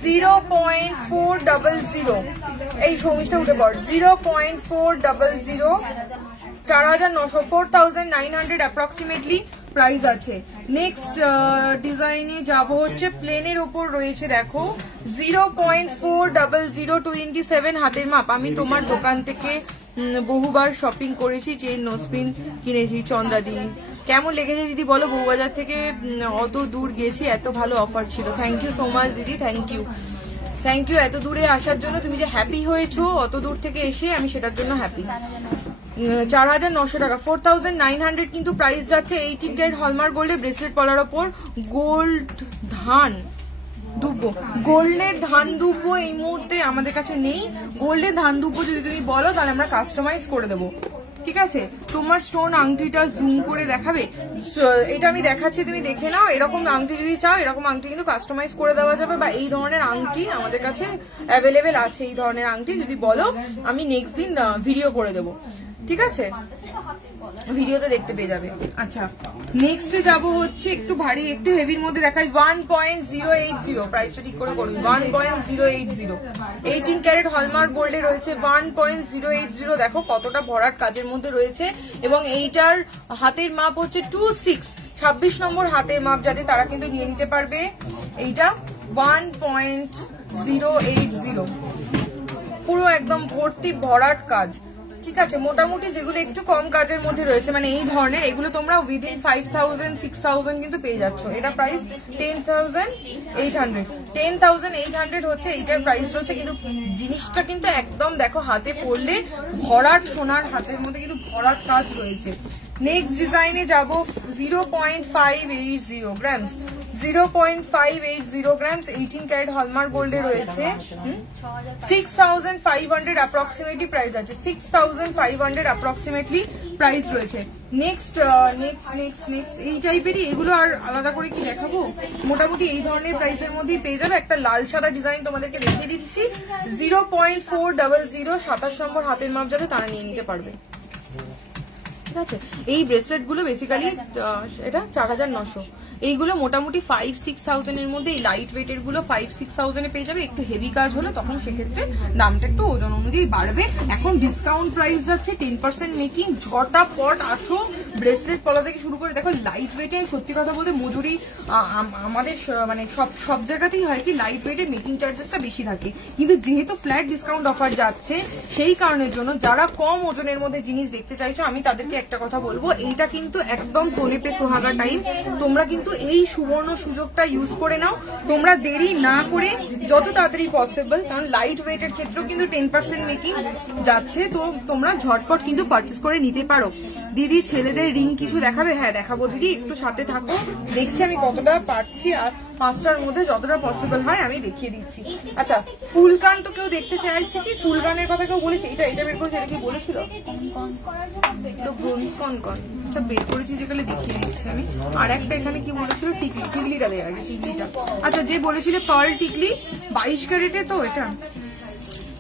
0.400, এই সমিজটা উঠে পড়, 0.400, 4,900, 4,900 অ্যাপ্রক্সিমেটলি প্রাইস আছে। নেক্সট ডিজাইনে যাব হচ্ছে প্লেনের ওপর রয়েছে, দেখো 0.400, 27 হাতের মাপ। আমি তোমার দোকান থেকে বহুবার শপিং করেছি, চেন নোসপিন কিনেছি, চন্দ্রাদি। কেমন লেগেছে দিদি বলো? বউবাজার থেকে অত দূর গেছি, এত ভালো অফার ছিল। থ্যাংক ইউ সো মাচ দিদি, থ্যাংক ইউ এত দূরে আসার জন্য। তুমি যে হ্যাপি হয়েছো অত দূর থেকে এসে, আমি সেটার জন্য হ্যাপি। 4,900 টাকা, 4,900 কিন্তু প্রাইস যাচ্ছে। 18 ক্যারেট হলমার্ক গোল্ডে ব্রেসলেট পলার ওপর গোল্ড ধান দুব্বো, গোল্ডের ধান দুব্বো এই মুহূর্তে আমাদের কাছে নেই। গোল্ডের ধান দুব্বো যদি তুমি বলো তাহলে আমরা কাস্টমাইজ করে দেবো। ঠিক আছে, তোমার স্টোন আংটিটা জুম করে দেখাবে? এটা আমি দেখাচ্ছি, তুমি দেখে নাও। এরকম আংটি যদি চাও, এরকম আংটি কিন্তু কাস্টমাইজ করে দেওয়া যাবে, বা এই ধরনের আংটি আমাদের কাছে অ্যাভেলেবেল আছে। এই ধরনের আংটি যদি বলো আমি নেক্সট দিন ভিডিও করে দেবো। ঠিক আছে, ভিডিওতে দেখতে পেয়ে যাবে। আচ্ছা, নেক্সটে যাব হচ্ছে একটু ভারী, একটু হেভির মধ্যে দেখাই। 1.080, প্রাইসটা ঠিক করে করুন। 1.080, 18 ক্যারেট হলমার্ক গোল্ডে রয়েছে 1.080। দেখো কতটা ভরাট কাজের মধ্যে রয়েছে, এবং এইটার হাতের মাপ হচ্ছে 26, 26 নম্বর হাতের মাপ, যাতে তারা কিন্তু নিয়ে নিতে পারবে। এইটা 1.080, পুরো একদম ভর্তি ভরাট কাজ। ঠিক আছে, মোটামুটি যেগুলো একটু কম কাজের মধ্যে রয়েছে, মানে এই ধরনের, এগুলো তোমরা উইদিন 5,000, 6,000 কিন্তু পেয়ে যাচ্ছ। এটা প্রাইস 10,800, 10,800 হচ্ছে এইটার প্রাইস রয়েছে। কিন্তু জিনিসটা কিন্তু একদম দেখো হাতে পড়লে ভরাট, সোনার হাতের মধ্যে কিন্তু ভরাট কাজ রয়েছে। নেক্সট ডিজাইনে যাব 0.580 গ্রামস, 0.580 গ্রামস, 18 ক্যারেট হলমার্ক গোল্ডে রয়েছে। 6,500 অ্যাপ্রক্সিমেটলি প্রাইস আছে, 6,500 অ্যাপ্রক্সিমেটলি প্রাইস রয়েছে। নেক্সট এই টাইপেরই, এগুলো আর আলাদা করে কি দেখাবো? মোটামুটি এই ধরনের প্রাইসের মধ্যেই পেয়ে যাবে। একটা লাল সাদা ডিজাইন তোমাদেরকে দেখিয়ে দিচ্ছি, 0.400, 27 নম্বর হাতের মাপ, যাতে তারা নিয়ে নিতে পারবে। ঠিক আছে, এই ব্রেসলেট গুলো বেসিক্যালি এটা 4,900, এইগুলো মোটামুটি 5-6,000 এর মধ্যে। এই লাইট ওয়েটের গুলো 5-6,000 এ পেয়ে যাবে। একটু হেভি কাজ হলে তখন সেক্ষেত্রে দামটা একটু ওজন অনুযায়ী বাড়বে। এখন ডিসকাউন্ট প্রাইস যাচ্ছে 10% মেকিং। ঝটাপট আসো, ব্রেসলেট পলা থেকে শুরু করে দেখো লাইট ওয়েটে, সত্যি কথা বলতে মজুরি আমাদের মানে সব জায়গাতেই হয় কি লাইট ওয়েটে মেকিং চার্জেসটা বেশি থাকে, কিন্তু যেহেতু ফ্ল্যাট ডিসকাউন্ট অফার যাচ্ছে সেই কারণের জন্য যারা কম ওজনের মধ্যে জিনিস দেখতে চাইছো আমি তাদেরকে একটা কথা বলবো, এইটা কিন্তু একদম সোনে পে সোহাগা টাইম। তোমরা কিন্তু এই সুবর্ণ সুযোগটা ইউজ করে নাও, তোমরা দেরি না করে যত তাড়াতাড়ি পসিবল, কারণ লাইট ওয়েটের ক্ষেত্রেও কিন্তু 10% মেকিং যাচ্ছে, তো তোমরা ঝটপট কিন্তু পারচেস করে নিতে পারো। দিদি ছেলেদের রিং কিছু দেখাবে? হ্যাঁ দেখাবো দিদি, একটু সাথে থাকো, দেখছি আমি কতটা পারছি, আর 5টার মধ্যে যতটা পসিবল হয় আমি দেখিয়ে দিচ্ছি। আচ্ছা ফুলকান তো কেউ দেখতে চাইছে কি? ফুলকানের কথা কেউ বলেছে? এটা বের করেছে, এটা কি বলেছিল? আচ্ছা বের করেছি যেখানে দেখিয়ে দিচ্ছি আমি। আর একটা এখানে কি বলেছিল? টিকলিটা দেয় আগে, টিকলিটা। আচ্ছা যে বলেছিল পার্ল টিকলি 22 ক্যারেটে, তো এটা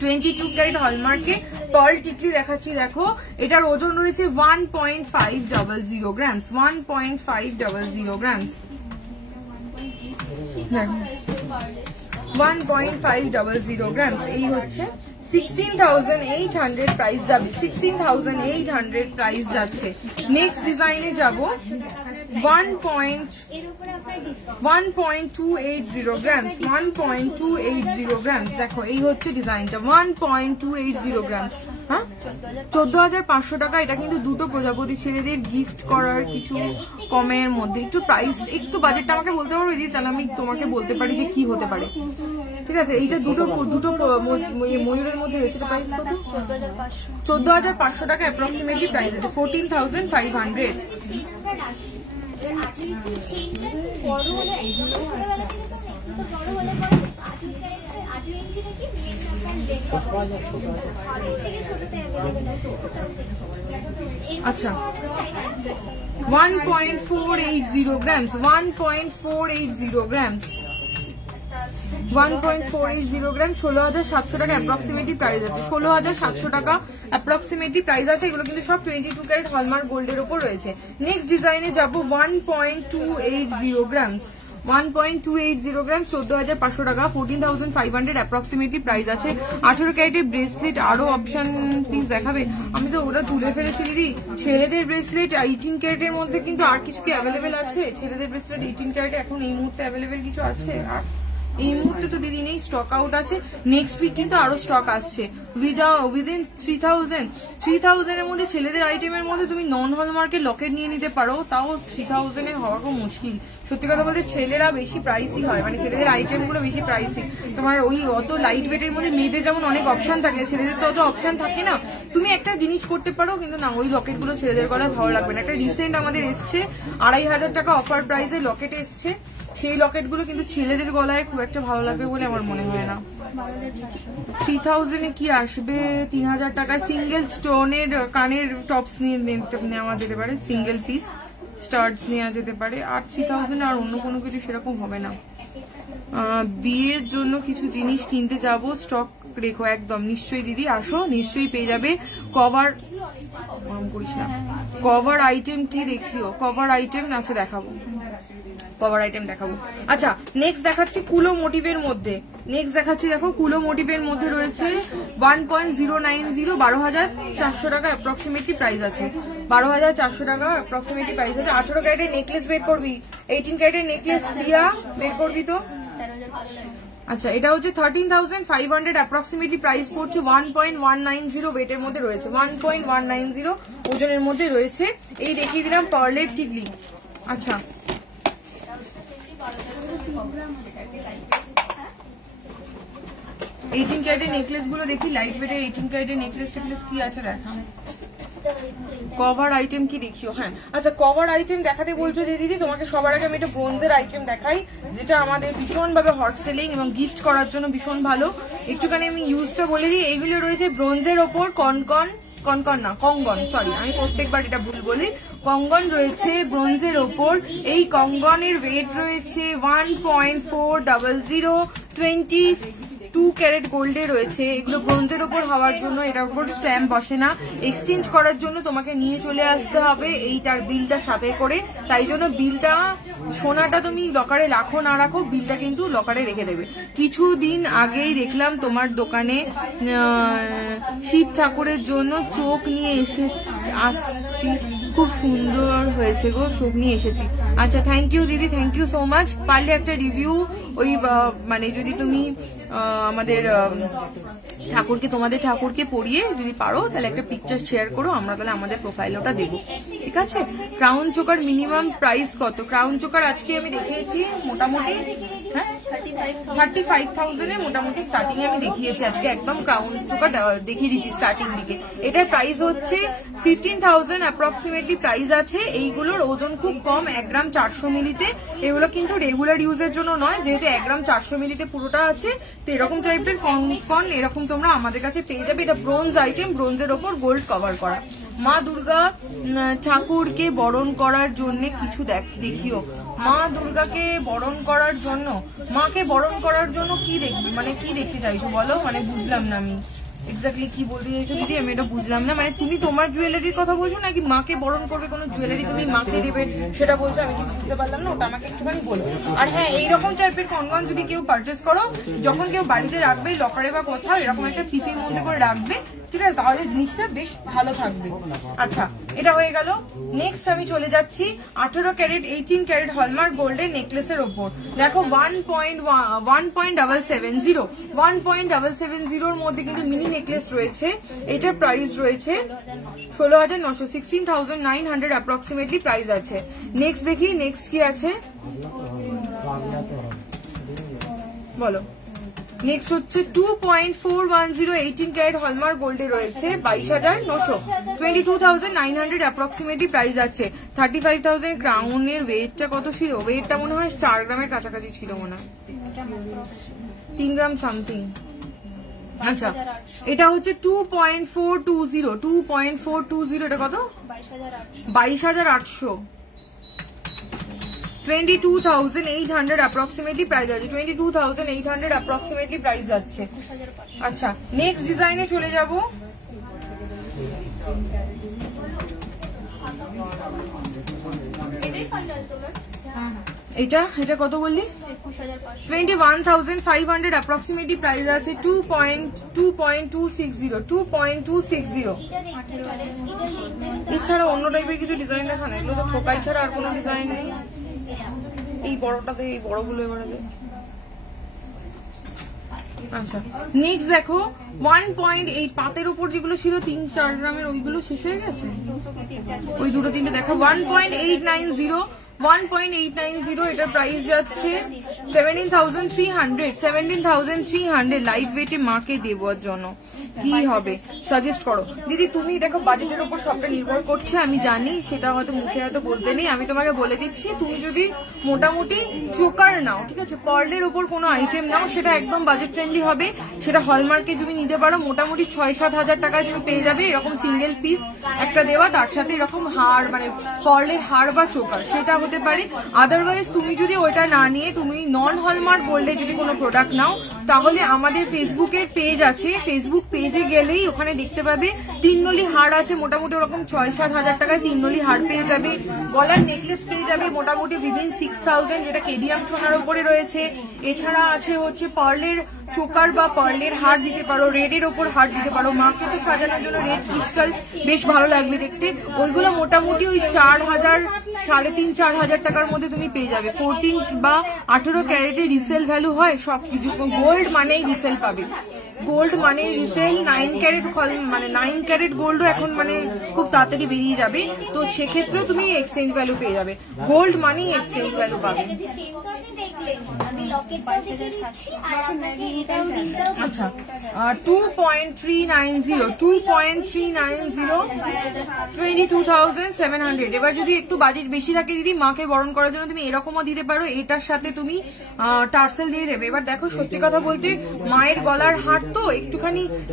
22 ক্যারেট হলমার্কে পার্ল টিকলি দেখাচ্ছি। দেখো এটার ওজন রয়েছে 1.500 গ্রামস, 1.500 গ্রামস, 1.500 গ্রামস। এই হচ্ছে 16,800 প্রাইস যাবে, 16,800 প্রাইস যাচ্ছে। নেক্সট ডিজাইনে যাব 1.280 গ্রামস, 1.280 গ্রামস। দেখো এই হচ্ছে ডিজাইনটা 1.280 গ্রামস। হ্যাঁ 14,500 টাকা। এটা কিন্তু দুটো প্রজাপতি ছেলেদের গিফট করার কিছু কমের মধ্যে। একটু প্রাইস একটু বাজেটটা আমাকে বলতে পারবে দিদি, তাহলে আমি তোমাকে বলতে পারি যে কি হতে পারে। ঠিক আছে, এইটা দুটো ময়ূরের মধ্যে রয়েছে। প্রাইস কত? 14,500 টাকা অ্যাপ্রক্সিমেটলি প্রাইস আছে, 14,500। আচ্ছা 1.480 গ্রামস, 1.480 গ্রামস, 1.480 গ্রাম, 16,700 টাকা অ্যাপ্রক্সিমেটলি প্রাইস আছে, 16,700 টাকা অ্যাপ্রক্সিমেটলি প্রাইস আছে। এগুলো কিন্তু সব 22 ক্যারেট হলমার্ক গোল্ডের উপর রয়েছে। নেক্সট ডিজাইনে যাব 1.280 গ্রামস, 1.280 গ্রাম, 14,500 টাকা, 14,500 অ্যাপ্রক্সিমেটলি প্রাইস আছে। 18 ক্যারেটের ব্রেসলেট আরো অপশন প্লিজ দেখাবে? আমি তো ওটা তুলে ফেলেছি দিদি। ছেলেদের ব্রেসলেট 18 ক্যারেটের মধ্যে কিন্তু আর কিছু কি অ্যাভেলেবেল আছে? ছেলেদের ব্রেসলেট 18 ক্যারেটে এখন এই মুহূর্তে অ্যাভেলেবেল কিছু আছে? আর এই মুহূর্তে তো দিদি নেই, স্টক আউট আছে। নেক্সট উইক কিন্তু আরো স্টক আসছে। উইদিন 3,000 এর মধ্যে ছেলেদের আইটেমের মধ্যে তুমি নন হলমার্কের লকেট নিয়ে নিতে পারো, তাও 3,000 এ হওয়া খুব মুশকিল। সত্যি কথা বলতে ছেলেরা বেশি প্রাইসি হয়, মানে ছেলেদের আইটেম গুলো বেশি প্রাইসি। তোমার ওই অত লাইট ওয়েটের মধ্যে মেয়েদের যেমন অনেক অপশন থাকে, ছেলেদের তো অত অপশন থাকে না। তুমি একটা জিনিস করতে পারো, কিন্তু না ওই লকেট গুলো ছেলেদের গলায় ভালো লাগবে না। একটা রিসেন্ট আমাদের এসছে 2,500 টাকা অফার প্রাইসে লকেট এসছে, সেই লকেট গুলো কিন্তু ছেলেদের গলায় খুব একটা ভালো লাগবে বলে আমার মনে হয় না। 3,000 এ কি আসবে? 3,000 টাকায় সিঙ্গেল স্টোনের কানের টপস নিয়ে নেওয়া যেতে পারে, সিঙ্গেল পিস স্টার্টস নেওয়া যেতে পারে। আর 3,000 আর অন্য কোনো কিছু সেরকম হবে না। বিয়ের জন্য কিছু জিনিস কিনতে যাব, স্টক রেখো একদম। নিশ্চয়ই দিদি আসো, নিশ্চয়ই পেয়ে যাবে। কভার আইটেম কি দেখিও? কভার আইটেম আছে দেখাবো, কভার আইটেম দেখাবো। আচ্ছা নেক্সট দেখাচ্ছি কুলো মোটিভের মধ্যে। নেক্সট দেখাচ্ছি দেখো কুলো মোটিভের মধ্যে রয়েছে 1.090, 12,400 টাকা অ্যাপ্রক্সিমেটলি প্রাইস আছে, 12,400 টাকা অ্যাপ্রক্সিমেটলি প্রাইস আছে। 18 ক্যারেটের নেকলেস বের করবি, 18 ক্যারেটের নেকলেস প্রিয়া বের করবি তো। আচ্ছা এটা হচ্ছে 13,500 অ্যাপ্রক্সিমেটলি প্রাইস পড়ছে, 1.190 ওয়েটের মধ্যে রয়েছে, 1.190 ওজনের মধ্যে রয়েছে। এই দেখিয়ে দিলাম পার্লের টিকলি। আচ্ছা 18 ক্যারেটের নেকলেস গুলো দেখি, লাইট ওয়েটের 18 ক্যারেটের নেকলেস টেকলেস কি আছে দেখা। কভার আইটেম কি দেখিও? হ্যাঁ আচ্ছা কভার আইটেম দেখাতে বলছো যে দিদি, তোমাকে সবার আগে আমি একটা ব্রোঞ্জের আইটেম দেখাই, যেটা আমাদের ভীষণ ভাবে হট সেলিং এবং গিফট করার জন্য ভীষণ ভালো। একটুখানি আমি ইউজটা বলে দিই। এইগুলো রয়েছে ব্রোঞ্জের ওপর কনকন না কঙ্গন, সরি আমি প্রত্যেকবার এটা ভুল বলি। কঙ্গন রয়েছে ব্রোঞ্জের ওপর। এই কঙ্গনের ওয়েট রয়েছে 1.400, 22 ক্যারেট গোল্ডে রয়েছে। এগুলো ব্রোঞ্জের ওপর হওয়ার জন্য এটার উপর স্ট্যাম্প বসে না। এক্সচেঞ্জ করার জন্য তোমাকে নিয়ে চলে আসতে হবে এইটার বিলটা সাথে করে। তাই জন্য বিলটা, সোনাটা তুমি লকারে রাখো না রাখো, বিলটা কিন্তু লকারে রেখে দেবে। কিছুদিন আগেই দেখলাম তোমার দোকানে শিব ঠাকুরের জন্য চোখ নিয়ে আসছি, খুব সুন্দর হয়েছে গো, সব নিয়ে এসেছি। আচ্ছা থ্যাংক ইউ দিদি, থ্যাংক ইউ সো মাচ। পারলে একটা রিভিউ ওই মানে যদি তুমি আমাদের ঠাকুরকে, তোমাদের ঠাকুরকে পড়িয়ে যদি পারো তাহলে একটা পিকচার শেয়ার করো, আমরা তাহলে আমাদের প্রোফাইলে ওটা দেবো, ঠিক আছে? ক্রাউন চোকার মিনিমাম প্রাইস কত? ক্রাউন চোকার আজকে আমি দেখিয়েছি মোটামুটি 35,000 মোটামুটি স্টার্টিং এ আমি দেখিয়েছি আজকে, একদম ক্রাউন চোকার দেখিয়ে দিচ্ছি স্টার্টিং দিকে। এটার প্রাইস হচ্ছে 15,000 অ্যাপ্রক্সিমেটলি প্রাইস আছে। এইগুলোর ওজন খুব কম, 1 গ্রাম 400 মিলিতে। এগুলো কিন্তু রেগুলার ইউজের জন্য নয়, যেহেতু 1 গ্রাম 400 মিলিতে পুরোটা আছে, তো এরকম টাইপের কন এরকম তোমরা আমাদের কাছে পেয়ে যাবে। এটা ব্রোঞ্জ আইটেম, ব্রোঞ্জের ওপর গোল্ড কভার করা। মা দুর্গা ঠাকুরকে বরণ করার জন্য কিছু দেখিও। মা দুর্গাকে বরণ করার জন্য, মাকে বরণ করার জন্য কি দেখবে, মানে কি দেখতে চাইছো বলো? মানে বুঝলাম না আমি এক্স্যাক্টলি কি বলতে চাইছো দিদি, আমি এটা বুঝলাম না। মানে তুমি তোমার জুয়েলারির কথা বলছো নাকি মাকে বরণ করবে কোনো জুয়েলারি তুমি মাকে দেবে সেটা বলছো? আমি কি বুঝতে পারলাম না, ওটা আমাকে একটুখানি বলো। আর হ্যাঁ, এইরকম টাইপের কনকন যদি কেউ পারচেস করো, যখন কেউ বাড়িতে রাখবে লকারে বা কোথাও এরকম একটা পিপির মধ্যে করে রাখবে, ঠিক আছে, তাহলে জিনিসটা বেশ ভালো থাকবে। আচ্ছা, এটা হয়ে গেল। নেক্সট আমি চলে যাচ্ছি 18 ক্যারেট 18 ক্যারেট হলমার্ক গোল্ডের নেকলেসের ওপর। দেখো 1.770 মধ্যে কিন্তু মিনি নেকলেস রয়েছে। এটার প্রাইস রয়েছে 16,900, 16,900 অ্যাপ্রক্সিমেটলি প্রাইস আছে। নেক্সট দেখি, নেক্সট কি আছে বলো। নেক্সট হচ্ছে 2.410 18 ক্যারেট হলমার্ক গোল্ডে রয়েছে 22,900, 22,900 অ্যাপ্রক্সিমেটলি প্রাইস আছে। 35,000 ক্রাউনের ওয়েটটা কত ছিল? ওয়েটটা মনে হয় 4 গ্রামের কাছাকাছি ছিল মনে হয়, 3 গ্রাম সামথিং। আচ্ছা, এটা হচ্ছে 2.420, এটা কত? 22,800, 22,800 অ্যাপ্রক্সিমেটলি প্রাইস আছে। 22,800 অ্যাপ্রক্সিমেটলি প্রাইস যাচ্ছে। আচ্ছা, নেক্সট ডিজাইনে চলে যাব। এটা কত বললি? 21,500 অ্যাপ্রক্সিমেটলি প্রাইস আছে। 2.260 এছাড়া অন্য টাইপের কিছু ডিজাইন দেখা না, এগুলো তো ঠোকাই ছাড়া আর কোনো ডিজাইন নেই। এই বড়টাতে, এই বড়গুলো এবারে। আচ্ছা, নেক্সট দেখো 1.8 পাতের উপর যেগুলো ছিল 3-4 গ্রামের, ওইগুলো শেষ হয়ে গেছে। ওই দুটো তিনটে দেখা 1.890, এটার প্রাইস যাচ্ছে 17,300, লাইট ওয়েটে মাকে দেওয়ার জন্য। কি হবে সাজেস্ট করো দিদি? তুমি দেখো বাজেটের উপর সবটা নির্ভর করছে, আমি জানি, সেটা হয়তো মুখে হয়তো বলতে নেই। আমি তোমাকে বলে দিচ্ছি, তুমি যদি মোটামুটি চোকার নাও, ঠিক আছে, পার্লের উপর কোনো আইটেম নাও, সেটা একদম বাজেট ফ্রেন্ডলি হবে। সেটা হলমার্কে তুমি নিতে পারো, মোটামুটি 6-7 হাজার টাকায় তুমি পেয়ে যাবে এরকম সিঙ্গেল পিস একটা দেওয়া, তার সাথে এরকম হার, মানে পার্লের হার বা চোকার, সেটা হতে পারে। আদারওয়াইজ তুমি যদি ওইটা না নিয়ে তুমি নন হলমার্ক গোল্ডে যদি কোনো প্রোডাক্ট নাও, তাহলে আমাদের ফেসবুকের পেজ আছে, ফেসবুক পেজে গেলেই ওখানে দেখতে পাবে 3 নলি হার আছে, মোটামুটি ওরকম 6-7 হাজার টাকায় 3 নলি হার পেয়ে যাবে। গলার নেকলেস পেয়ে যাবে মোটামুটি উইদিন 6,000, যেটা কেডিয়াম সোনার উপরে রয়েছে। এছাড়া আছে হচ্ছে পার্লের চোকার বা পার্লের হার দিতে পারো, রেডের ওপর হার দিতে পারো। মাকে তো সাজানোর জন্য রেড ক্রিস্টাল বেশ ভালো লাগবে দেখতে, ওইগুলো মোটামুটি ওই 4,000, 3,500-4,000 টাকার মধ্যে তুমি পেয়ে যাবে। 14 বা 18 ক্যারেটের রিসেল ভ্যালু হয় সবকিছু। গোল্ড মানেই রিসেল পাবে, গোল্ড মানে রিসেল। 9 ক্যারেট মানে 9 ক্যারেট গোল্ডও এখন মানে খুব তাড়াতাড়ি বেরিয়ে যাবে, তো সেক্ষেত্রেও তুমি এক্সচেঞ্জ ভ্যালু পেয়ে যাবে। গোল্ড মানেই এক্সচেঞ্জ ভ্যালু পাবে। আচ্ছা, 2.390, 22,700। এবার যদি একটু বাজেট বেশি থাকে দিদি, মাকে বরণ করার জন্য তুমি এরকমও দিতে পারো, এটার সাথে তুমি টার্সেল দিয়ে দেবে। এবার দেখো সত্যি কথা বলতে, মায়ের গলার হার তো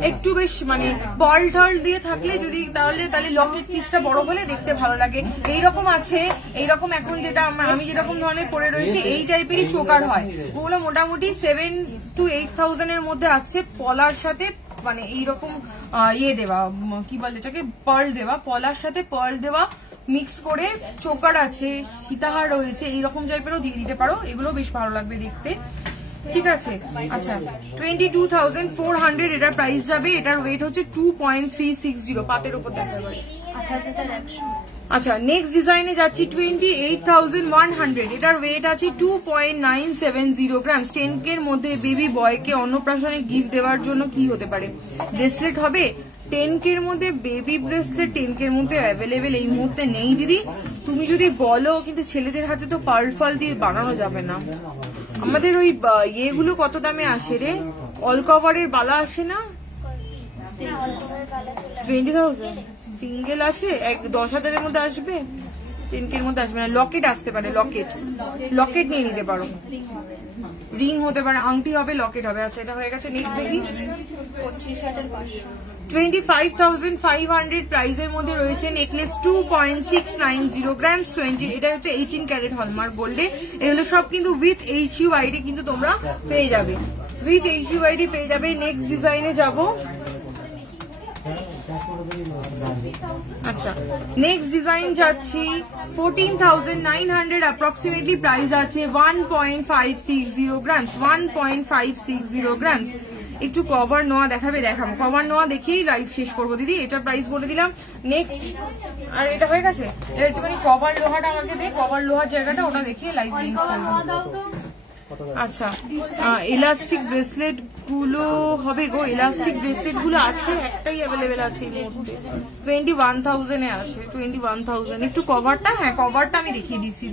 একটু বেশ মানে পল টল দিয়ে থাকলে যদি, তাহলে লকেট পিসটা বড় হলে দেখতে ভালো লাগে। এইরকম আছে, এইরকম এখন যেটা আমি যেরকম ধরনের পরে রয়েছে এই টাইপেরই চোকার হয়, ওগুলো মোটামুটি 7,000 to 8,000 এর মধ্যে আছে, পলার সাথে মানে এইরকম ইয়ে দেওয়া, কি বলে এটাকে, পার্ল দেওয়া, পলার সাথে পার্ল দেওয়া মিক্স করে চোকার আছে, সীতাহার রয়েছে, এইরকম টাইপেরও দিয়ে দিতে পারো, এগুলো বেশ ভালো লাগবে দেখতে। ঠিক আছে। আচ্ছা 22,400 এটার প্রাইস যাবে। এটার ওয়েট হচ্ছে 2.360, পাতের উপর দেখা যাবে। আচ্ছা নেক্সট ডিজাইনে যাচ্ছি 28,100, এটার ওয়েট আছে 2.970 গ্রাম। 10K এর মধ্যে বেবি বয়কে অন্নপ্রাশনে গিফট দেওয়ার জন্য কি হতে পারে? ব্রেসলেট হবে। 10K এর মধ্যে বেবি ব্রেসলেট 10K এর মধ্যে অ্যাভেলেবেল এই মুহূর্তে নেই দিদি, তুমি যদি বলো, কিন্তু ছেলেদের হাতে তো পার্ল ফাল দিয়ে বানানো যাবে না। আমাদের ওই ইয়েগুলো কত দামে আসে রে? অল কভারের বালা আসে না? 20,000 সিঙ্গেল আছে, 10,000 এর মধ্যে আসবে। 10K এর মধ্যে আসবে না। লকেট আসতে পারে, লকেট নিয়ে নিতে পারো। রিং হতে পারে, আংটি হবে, লকেট হবে। আচ্ছা এটা হয়ে গেছে। নেক্সট দেখি 25,500 প্রাইসের মধ্যে রয়েছে নেকলেস 2.690 গ্রাম 20, এটা হচ্ছে 18 ক্যারেট হলমার্ক গোল্ডে। এগুলো সব কিন্তু উইথ HUID কিন্তু তোমরা পেয়ে যাবে, উইথ HUID পেয়ে যাবে। নেক্সট ডিজাইনে যাবো। আচ্ছা নেক্সট ডিজাইন যাচ্ছি 14,900, অ্যাপ্রক্সিমেটলি প্রাইস আছে 1.560 গ্রাম, 1.560 গ্রাম। একটু কভার নোয়া দেখাবো, কভার নোয়া দেখিয়েই লাইভ শেষ করবো দিদি। এটার প্রাইস বলে দিলাম। নেক্সট, আর এটা হয়ে গেছে। একটুখানি কভার লোহাটা আমাকে দে, কভার লোহার জায়গাটা ওটা দেখিয়ে লাইভ করবো। আচ্ছা ইলাস্টিক ব্রেসলেট গুলো হবে গো, ইলাস্টিক ব্রেসলেট গুলো আছে, একটাই অ্যাভেলেবেল আছে এই মুহূর্তে, 21,000 এ আছে, 21,000। একটু কভারটা, হ্যাঁ কভারটা আমি দেখিয়ে দিচ্ছি,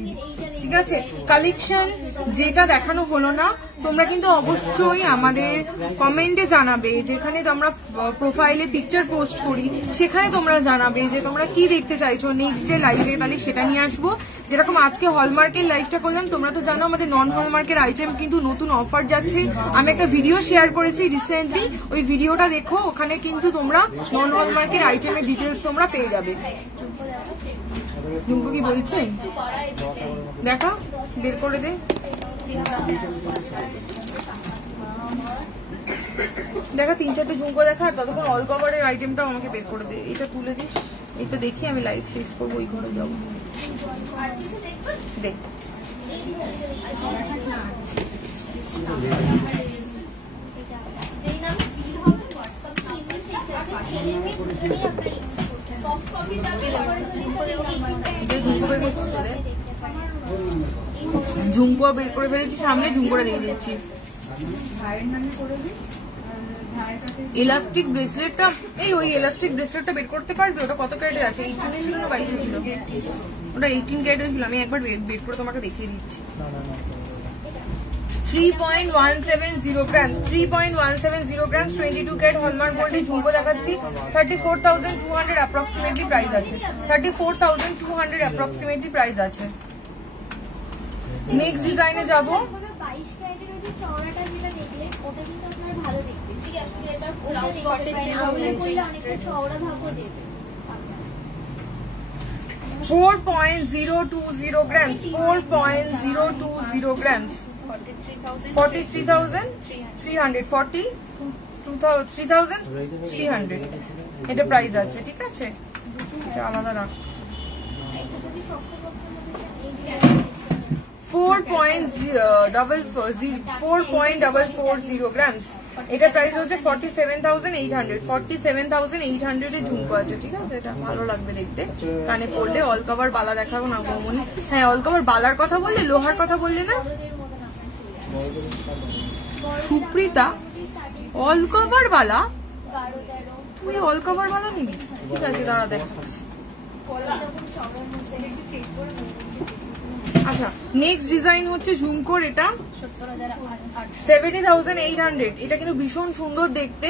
ঠিক আছে। কালেকশন যেটা দেখানো হলো না তোমরা কিন্তু অবশ্যই আমাদের কমেন্টে জানাবে, যেখানে তোমরা প্রোফাইলে পিকচার পোস্ট করি সেখানে তোমরা জানাবে যে তোমরা কি দেখতে চাইছো নেক্সট ডে লাইভে, তাহলে সেটা নিয়ে আসবো। যেরকম আজকে হলমার্কের লাইভটা করলাম, তোমরা তো জানো আমাদের নন হলমার্কের আইটেম কিন্তু নতুন অফার যাচ্ছে। আমি একটা ভিডিও শেয়ার করেছি রিসেন্টলি, ওই ভিডিওটা দেখো, ওখানে কিন্তু তোমরা নন হলমার্কের আইটেমের ডিটেলস তোমরা পেয়ে যাবে। ঝুমকো কি বলছে দেখা, বের করে দে, দেখা 3-4টে ঝুমকো দেখা, আর ততক্ষণ অল কভারের আইটেমটাও আমাকে বের করে দে। এটা তুলে দিস, এটা দেখি আমি লাইভ শেষ করবো, ওই ঘরে যাবো। দেখ ঝুমকো বের করে ফেলেছি সামনে, ঝুমকোটা দিয়ে দিচ্ছি। ইলাস্টিক ব্রেসলেটটা, এই ওই ইলাস্টিক ব্রেসলেটটা বের করতে পারবে? ওটা কত ক্যারেটে আছে? 18 ছিল না 22 ছিল? ওটা 18 ক্যারেটে ছিল। আমি একবার বের করে তোমাকে দেখিয়ে দিচ্ছি। 3.170 গ্রাম, 3.170 গ্রাম, 22 ক্যারেট হলমার্ক গোল্ডে ঝুমকো দেখাচ্ছি। 34,200 অ্যাপ্রক্সিমেটলি প্রাইস আছে, 34,200 অ্যাপ্রক্সিমেটলি প্রাইস আছে। নেক্সট ডিজাইনে যাবো। $4.020 grams, 4.020 grams, 43,300, 43,300 এটা প্রাইস আছে, ঠিক আছে। এটা আলাদা রাখ। 4.440 grams, এটা প্রাইস হচ্ছে 47,800, 47,800 এর ঝুমকো আছে, ঠিক আছে। এটা ভালো লাগবে দেখতে, কানে পড়লে। অল কভার বালা দেখাবো না মৌমনি? হ্যাঁ অল কভার বালার কথা বললে, লোহার কথা বললে না সুপ্রিতা? অল কভার বালা, তুই অল কভার বালা নিবি? ঠিক আছে দাঁড়া দেখাচ্ছি। আচ্ছা নেক্সট ডিজাইন হচ্ছে ঝুমকোর, এটা 70,800। এটা কিন্তু ভীষণ সুন্দর দেখতে,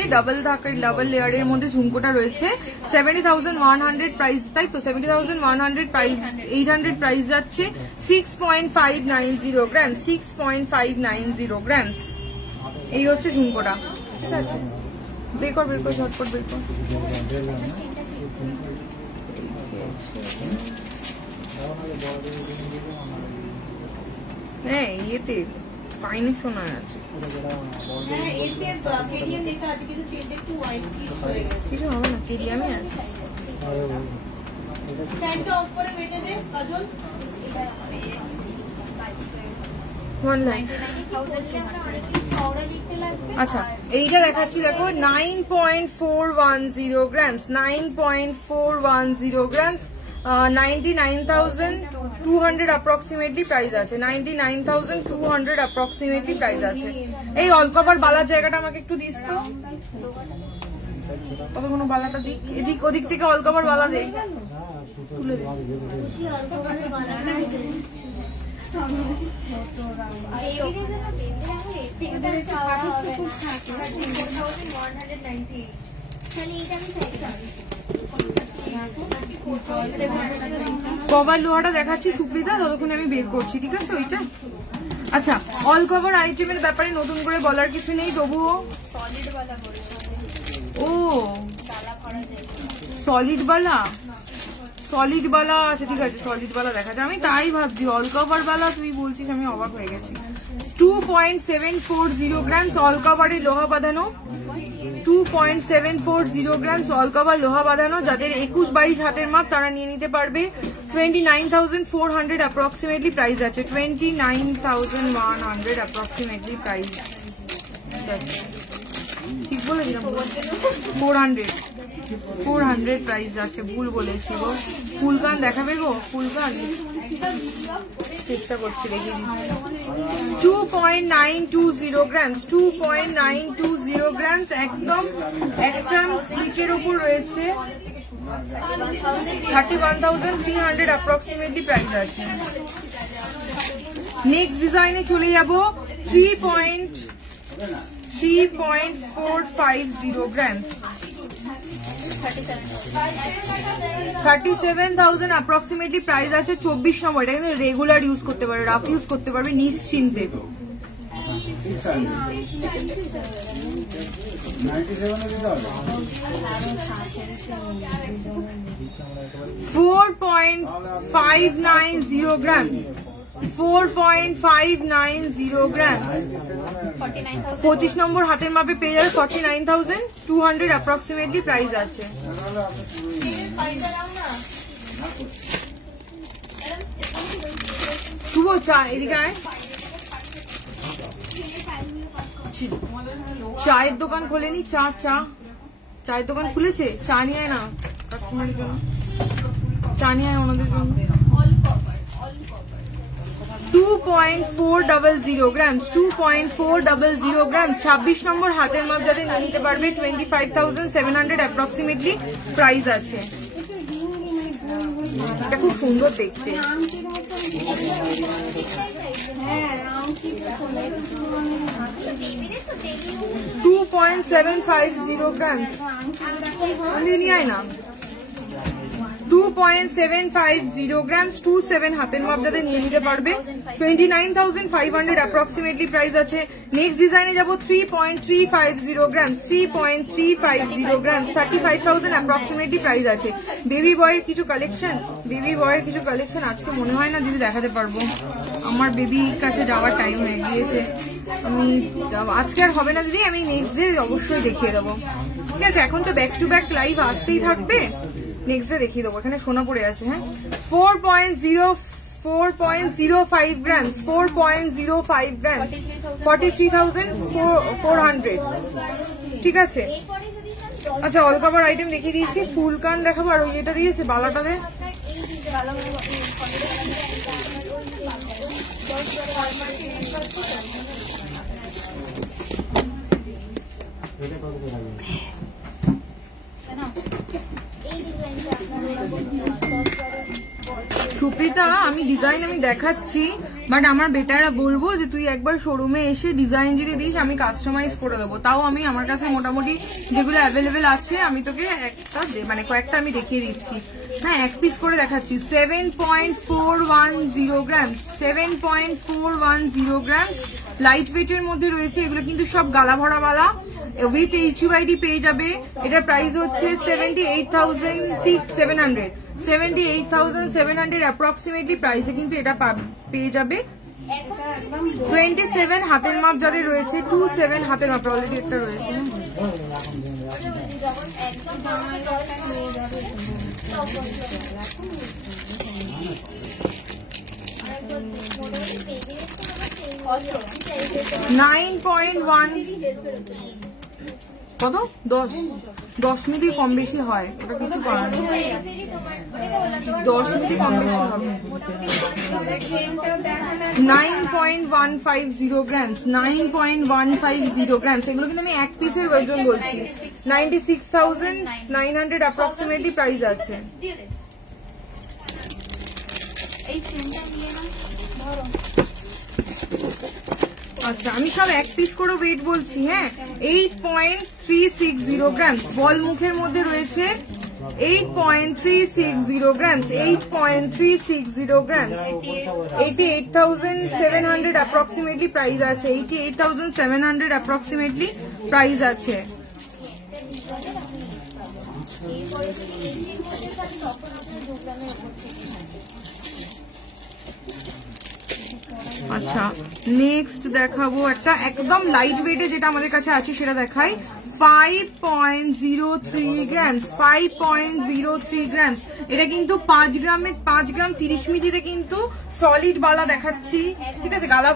ডাবল লেয়ারের মধ্যে ঝুমকোটা রয়েছে। 70,100 প্রাইস, তাই তো? 70,100 প্রাইস, 800 প্রাইস যাচ্ছে। 6.590 গ্রাম, 6.590 গ্রাম। এই হচ্ছে ঝুমকোটা, ঠিক আছে। বের কর ঝটপট বের কর। হ্যাঁ ইয়েতে পাইনি শোনা আছে, কিছু হবে না, কেডিএমই আছে। 1 লাখ। আচ্ছা এইটা দেখাচ্ছি দেখো 9.410 গ্রামস, 9.410 গ্রামস, 99,200 অ্যাপ্রক্সিমেটলি প্রাইস আছে, 99,200 অ্যাপ্রক্সিমেটলি প্রাইস আছে। এই অল কভার বালার জায়গাটা আমাকে একটু দিস তো, তবে কোনো বালাটা দিক, এদিক ওদিক থেকে অল কভার বালা দে, তুলে দে। কভার লোহাটা দেখাচ্ছি সুপ্রিতা, ততক্ষণে আমি বের করছি, ঠিক আছে ওইটা। আচ্ছা অল কভার আইটেমের ব্যাপারে নতুন করে বলার কিছু নেই, তবুও ও সলিড বালা, সলিড বালা, আচ্ছা ঠিক আছে সলিড বালা দেখা যায়, আমি তাই ভাবছি অল কভার বালা তুই বলছিস, আমি অবাক হয়ে গেছি। 2.740 গ্রামস অল কভারে লোহা বাঁধানো, 2.740 গ্রামস অল কভার লোহা বাঁধানো। যাদের 21-22 হাতের মাপ তারা নিয়ে নিতে পারবে। 29,400 অ্যাপ্রক্সিমেটলি প্রাইস আছে, 29,100 অ্যাপ্রক্সিমেটলি প্রাইস। ঠিক বলেছিলাম 400 প্রাইস আছে, ভুল বলেছি গো। ফুলকান দেখাবে গো, ফুলকান চেষ্টা করছি, দেখিয়ে দিচ্ছি। 2.920 গ্রামস, 2.920 গ্রামস, একদম একদম স্লিকের উপর রয়েছে, 31,300 অ্যাপ্রক্সিমেটলি প্রাইস আছে। নেক্সট ডিজাইনে চলে যাব 3.450 গ্রামস, 37,000 অ্যাপ্রক্সিমেটলি প্রাইস আছে। 24 নম্বর, এটা কিন্তু রেগুলার ইউজ করতে পারবে, রাফ ইউজ করতে পারবে নিশ্চিন্তে। 4.590 গ্রামস, 4.590 গ্রামস, 25 নম্বর হাতের মাপে পেয়ে যাবে, 49,200 অ্যাপ্রক্সিমেটলি প্রাইস আছে। শুভ চা এদিকে আয়, চায়ের দোকান খোলেনি, চায়ের দোকান খুলেছে, চা নিয়ে আয় না কাস্টমারের জন্য, চা নিয়ে আয় ওনাদের জন্য। 2.400 গ্রামস, 2.400 গ্রামস, 26 নম্বর হাতের মাপ যাদের নিয়ে নিতে পারবে, 25,700 অ্যাপ্রক্সিমেটলি প্রাইস আছে। এটা খুব সুন্দর দেখতে, 2.750 গ্রামস, নিয়ে আয় না। 2.750 গ্রামস, 27 হাতের মাপ যাদের নিয়ে নিতে পারবে, 29,500 অ্যাপ্রক্সিমেটলি প্রাইস আছে। নেক্সট ডিজাইনে যাব 3.350 গ্রামস, 3.350 গ্রামস, 35,000 অ্যাপ্রক্সিমেটলি প্রাইস আছে। বেবি বয়ের কিছু কালেকশন, আজকে মনে হয় না দিদি দেখাতে পারবো, আমার বেবির কাছে যাওয়ার টাইম হয়ে গিয়েছে, আমি আজকে আর হবে না দিদি, আমি নেক্সট ডে অবশ্যই দেখিয়ে দেবো, ঠিক আছে। এখন তো ব্যাক টু ব্যাক লাইভ আসতেই থাকবে, নেক্সট ডে দেখিয়ে দেবো। এখানে সোনা পড়ে আছে, হ্যাঁ। 4.05 গ্রামস, 4.05 গ্রামস, 43,400, ঠিক আছে। আচ্ছা অল কভার আইটেম দেখিয়ে দিয়েছি, ফুল কান দেখাবো, আর ওই এটা দিয়েছে বালাটাতে, সুপ্রিতা আমি ডিজাইন আমি দেখাচ্ছি, বাট আমার বেটারা বলবো যে তুই একবার শোরুমে এসে ডিজাইন যদি দিস আমি কাস্টমাইজ করে দেবো, তাও আমি আমার কাছে মোটামুটি যেগুলো অ্যাভেলেবেল আছে আমি তোকে একটা মানে কয়েকটা আমি দেখিয়ে দিচ্ছি। হ্যাঁ এক পিস করে দেখাচ্ছি, 7.410 গ্রামস, 7.410 গ্রামস, লাইট ওয়েটের মধ্যে রয়েছে, এগুলো কিন্তু সব গালা ভরা বালা, উইথ HUID পেয়ে যাবে। এটার প্রাইস হচ্ছে 78,700, 78,700 অ্যাপ্রক্সিমেটলি প্রাইসে কিন্তু এটা পেয়ে যাবে। 27 হাতের মাপ যাদের রয়েছে, 27 হাতের মাপ অলরেডি একটা রয়েছে। 9.1 কত 10 মিলি কম বেশি হয়, ওটা কিছু করার নেই, 10 মিলি কম বেশি হবে। 9.150 গ্রামস, 9.150 গ্রামস, এগুলো কিন্তু আমি এক পিসের ওজন বলছি। 96,900 অ্যাপ্রক্সিমেটলি প্রাইস আছে। আচ্ছা আমি সব এক পিস করে ওয়েট বলছি। হ্যাঁ 8.360 গ্রামস, বল মুখের মধ্যে রয়েছে 8.360 গ্রামস, 8.360 গ্রামস, 88,700 অ্যাপ্রক্সিমেটলি প্রাইস আছে, 88,700 অ্যাপ্রক্সিমেটলি প্রাইস আছে। আচ্ছা নেক্সট দেখাবো একটা একদম লাইট ওয়েটে, যেটা আমাদের কাছে আছে সেটা দেখাই। 5.03 গ্রামস, 5.03 গ্রামস, এটা কিন্তু 5 গ্রাম 30 মিলিতে কিন্তু সলিড বালা দেখাচ্ছি, ঠিক আছে, গালা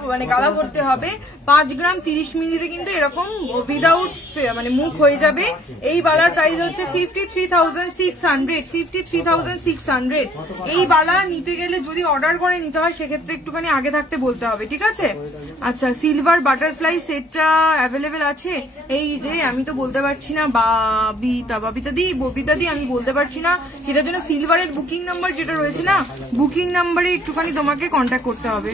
ভরতে হবে। 5 গ্রাম 30 মিলিতে কিন্তু এরকম উইদাউট মানে মুখ হয়ে যাবে। এই বালার প্রাইস হচ্ছে 53,600, 53,600। এই বালা নিতে গেলে যদি অর্ডার করে নিতে হয় সেক্ষেত্রে একটুখানি আগে থাকতে বলতে হবে, ঠিক আছে। আচ্ছা সিলভার বাটারফ্লাই সেটটা অ্যাভেলেবেল আছে। এই যে আমি তো বলতে পারছি না, ববিতা দি আমি বলতে পারছি না, সেটার জন্য সিলভারের বুকিং নাম্বার যেটা রয়েছে না, বুকিং নাম্বারে একটুখানি তোমাকে কন্ট্যাক্ট করতে হবে,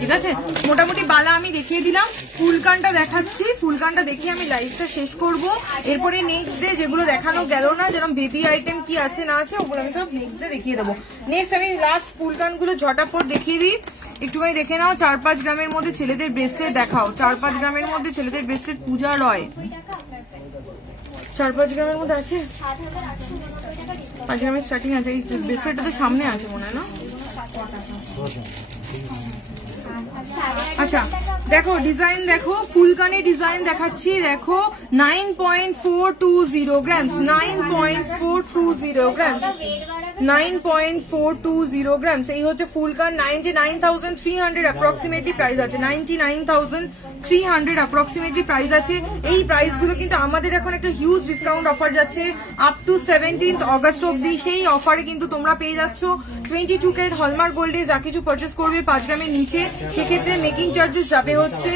ঠিক আছে। মোটামুটি বালা আমি দেখিয়ে দিলাম, ফুলকানটা দেখাচ্ছি, ফুলকানটা দেখিয়ে আমি লাইভটা শেষ করব। এরপরে নেক্সট ডে যেগুলো দেখানো গেল না, যেরকম বেবি আইটেম কি আছে না আছে, ওগুলো আমি সব নেক্সট ডে দেখিয়ে দেবো। নেক্সট আমি লাস্ট ফুলকানগুলো ঝটাপট দেখিয়ে দিই, একটুখানি দেখে নাও। 4-5 গ্রামের মধ্যে ছেলেদের ব্রেসলেট দেখাও, 4-5 গ্রামের মধ্যে ছেলেদের ব্রেসলেট পূজা রয়, 4-5 গ্রামের মধ্যে আছে, 5 গ্রামের স্টার্টিং আছে। এই ব্রেসলেটটা তো সামনে আছে মনে হয় না। আচ্ছা দেখো ডিজাইন, দেখো ফুলকানের ডিজাইন দেখাচ্ছি, দেখো 9.420 গ্রামস, 9.420 গ্রামস, 9.420 গ্রামস। এই হচ্ছে ফুলকান, 99,300 অ্যাপ্রক্সিমেটলি প্রাইস আছে, 99,300 অ্যাপ্রক্সিমেটলি প্রাইস আছে। এই প্রাইস গুলো কিন্তু আমাদের এখন একটা হিউজ ডিসকাউন্ট অফার যাচ্ছে আপ টু 17 অগস্ট অব্দি। সেই অফারে কিন্তু তোমরা পেয়ে যাচ্ছ 22 ক্যারেট হলমার্ক গোল্ডে যা কিছু পারচেস করবে 5 গ্রামের নিচে, সেক্ষেত্রে মেকিং চার্জেস যাবে হচ্ছে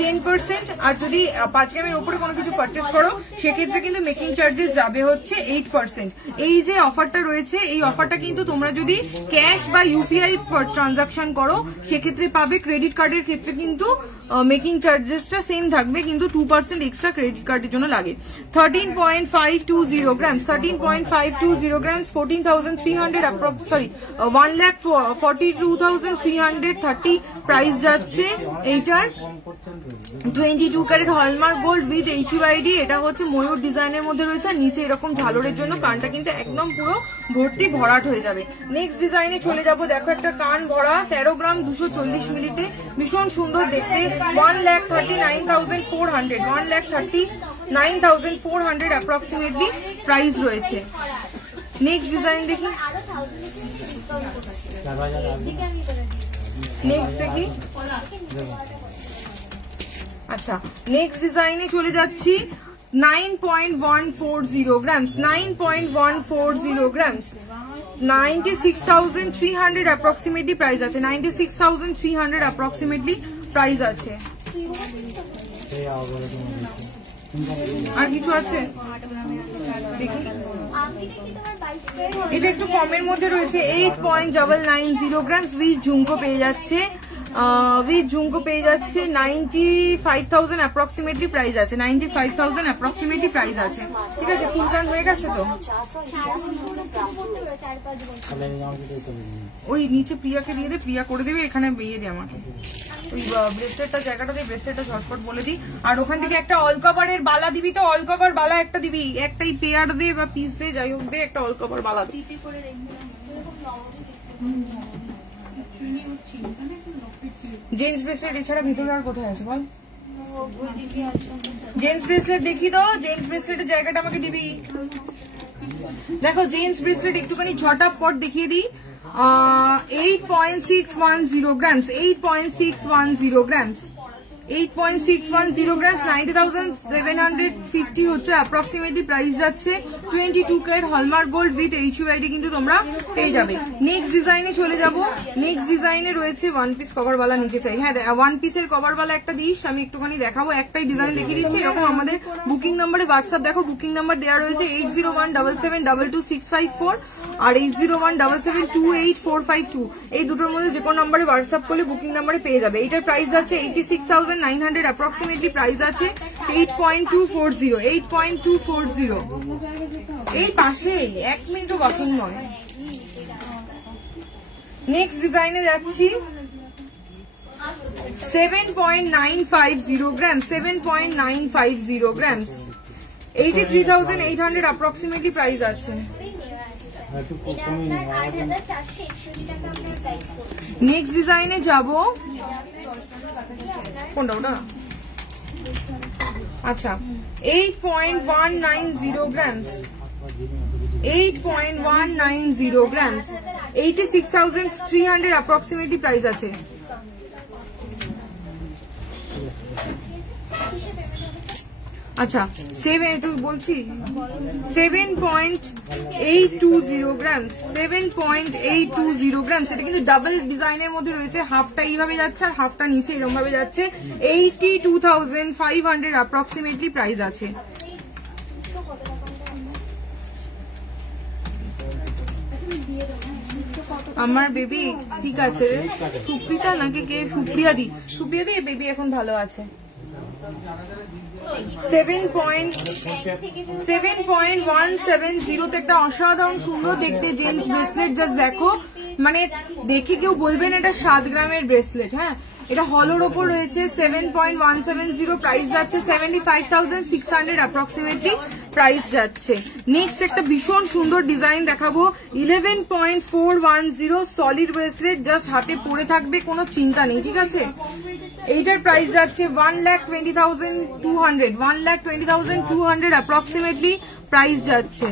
10%, আর যদি 5 গ্রামের উপরে কোনো কিছু পারচেস করো সেক্ষেত্রে কিন্তু মেকিং চার্জেস যাবে হচ্ছে 8%। এই যে অফারটা রয়েছে, এই অফারটা কিন্তু তোমরা যদি ক্যাশ বা ইউপিআই ট্রানজাকশন করো সেক্ষেত্রে পাবে। ক্রেডিট কার্ডের ক্ষেত্রে কিন্তু মেকিং চার্জেসটা সেম থাকবে, কিন্তু 2% এক্সট্রা ক্রেডিট কার্ডের জন্য লাগে। 13.520 গ্রামস, 13.520 গ্রামস, 14,300 সরি 1,42,330 প্রাইস যাচ্ছে এইটার। 22 carat hallmark gold with HUID, এটা হচ্ছে ময়ূর ডিজাইনের মধ্যে রয়েছে, আর নিচে এরকম ঝালরের জন্য কানটা কিন্তু একদম পুরো ভর্তি ভরাট হয়ে যাবে। নেক্সট ডিজাইনে চলে যাব, দেখো একটা কান ভরা 13 গ্রাম 240 মিলিতে, ভীষণ সুন্দর দেখতে, 1,39,400, 1,39,400 অ্যাপ্রক্সিমেটলি প্রাইস রয়েছে। নেক্সট ডিজাইন দেখি, নেক্সট দেখি। আচ্ছা নেক্সট ডিজাইনে চলে যাচ্ছি, 9.140 গ্রামস, 9.140 গ্রামস, 96,300 অ্যাপ্রক্সিমেটলি প্রাইস আছে, 96,300 অ্যাপ্রক্সিমেটলি প্রাইস আছে। আর কিছু আছে দেখি, এটা একটু কমের মধ্যে রয়েছে, 8.990 গ্রামস উইথ ঝুমকো পেয়ে যাচ্ছে, উইথ ঝুমকো পেয়ে যাচ্ছে 95,000 অ্যাপ্রক্সিমেটলি প্রাইস আছে, 95,000 অ্যাপ্রক্সিমেটলি প্রাইস আছে, ঠিক আছে। ফুলকান হয়ে গেছে তো, ওই নিচে প্রিয়াকে দিয়ে দে, প্রিয়া করে দেবে, এখানে দিয়ে দে আমাকে ওই ব্রেসলেটটা জায়গাটা দিয়ে, ব্রেসলেটটা ঝটপট বলে দিই। আর ওখান থেকে একটা অল কভারের বালা দিবি তো, অল কভার বালা একটা দিবি, একটাই পেয়ার দে বা পিস দে, যাই হোক দে, একটা অল কভার বালা দিবি। জেন্টস ব্রেসলেট এছাড়া ভিতরে আর কোথায় আছে বল? জেন্টস ব্রেসলেট দেখি তো, জেন্টস ব্রেসলেটের জায়গাটা আমাকে দিবি। দেখো জেন্টস ব্রেসলেট একটুখানি ঝটাপট দেখিয়ে দিই। 8.610 grams, 8.610 grams, 8.610 grams, 90,750 হচ্ছে অ্যাপ্রক্সিমেটলি প্রাইস যাচ্ছে। 22 carat hallmark gold with HUID কিন্তু তোমরা পেয়ে যাবে। নেক্সট ডিজাইনে চলে যাব। নেক্সট ডিজাইনে রয়েছে ওয়ান পিস কভারওয়ালা নিতে চাই। হ্যাঁ, ওয়ান পিসের কভারওয়ালা একটা দিস, আমি একটুখানি দেখাবো। একটাই ডিজাইন দেখিয়ে দিচ্ছি। এরকম আমাদের বুকিং নাম্বারে হোয়াটসঅ্যাপ দেখো, বুকিং নাম্বার দেওয়া রয়েছে 8017722654 আর 8017728452। এই দুটোর মধ্যে যে কোনো নাম্বারে হোয়াটসঅ্যাপ করলে বুকিং নাম্বারে পেয়ে যাবে। এটার প্রাইস যাচ্ছে 86,900, অ্যাপ্রক্সিমেটলি প্রাইস আছে 8.240, 8.240। এই পাশেই 1 মিনিটও বাকি নয়। নেক্সট ডিজাইনে যাচ্ছি 7.950 grams, 7.950 grams, 83,800 অ্যাপ্রক্সিমেটলি প্রাইস আছে। নেক্সট ডিজাইনে যাব। কোনটা ওটা? আচ্ছা, 8.190 grams, 8.190 grams, 86,300 অ্যাপ্রক্সিমেটলি প্রাইস আছে। আচ্ছা, 7.820 grams, 7.820 grams। এটা কিন্তু ডাবল ডিজাইনের মধ্যে রয়েছে, হাফটা এইভাবে যাচ্ছে আর হাফটা নিচে এরকম ভাবে যাচ্ছে। 82,500 অ্যাপ্রক্সিমেটলি প্রাইস আছে। আমার বেবি ঠিক আছে। সুপ্রিতা নাকি কে? সুপ্রিয়া দি, সুপ্রিয়া দি বেবি এখন ভালো আছে। 7.170 তে একটা অসাধারণ সুন্দর দেখতে জেন্টস ব্রেসলেট। জাস্ট দেখো, মানে দেখে কেউ বলবেন এটা 7 গ্রামের ব্রেসলেট। হ্যাঁ, এটা হলোর ওপর রয়েছে। 7.170 প্রাইস যাচ্ছে 75,600 অ্যাপ্রক্সিমেটলি প্রাইস যাচ্ছে। নেক্সট একটা ভীষণ সুন্দর ডিজাইন দেখাবো। 11.410 সলিড ব্রেসলেট, জাস্ট হাতে পরে থাকবে, কোনো চিন্তা নেই, ঠিক আছে। এইটার প্রাইস যাচ্ছে 1,20,200, 1,20,200 অ্যাপ্রক্সিমেটলি প্রাইস যাচ্ছে।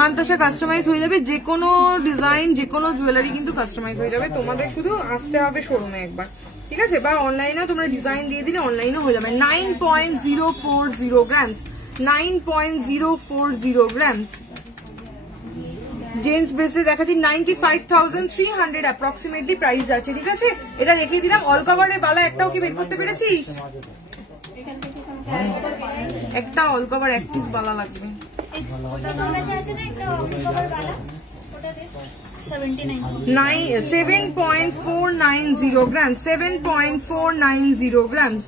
মান্তাসা কাস্টমাইজ হয়ে যাবে, যে কোনো ডিজাইন যে কোনো জুয়েলারি কিন্তু কাস্টমাইজ হয়ে যাবে। তোমাদের শুধু আসতে হবে শোরুমে একবার, ঠিক আছে, বা অনলাইনেও তোমরা ডিজাইন দিয়ে দিলে অনলাইনেও হয়ে যাবে। 9.040 grams, 9.040 grams জেন্টস ব্রেসলেট দেখাচ্ছি। 95,300 অ্যাপ্রক্সিমেটলি প্রাইস আছে, ঠিক আছে। এটা দেখিয়ে দিলাম। অল কভারের বালা একটাও কি বের করতে পেরেছিস? একটা অল কভার এক পিস বালা লাগবে। 7.490 grams, 7.490 grams,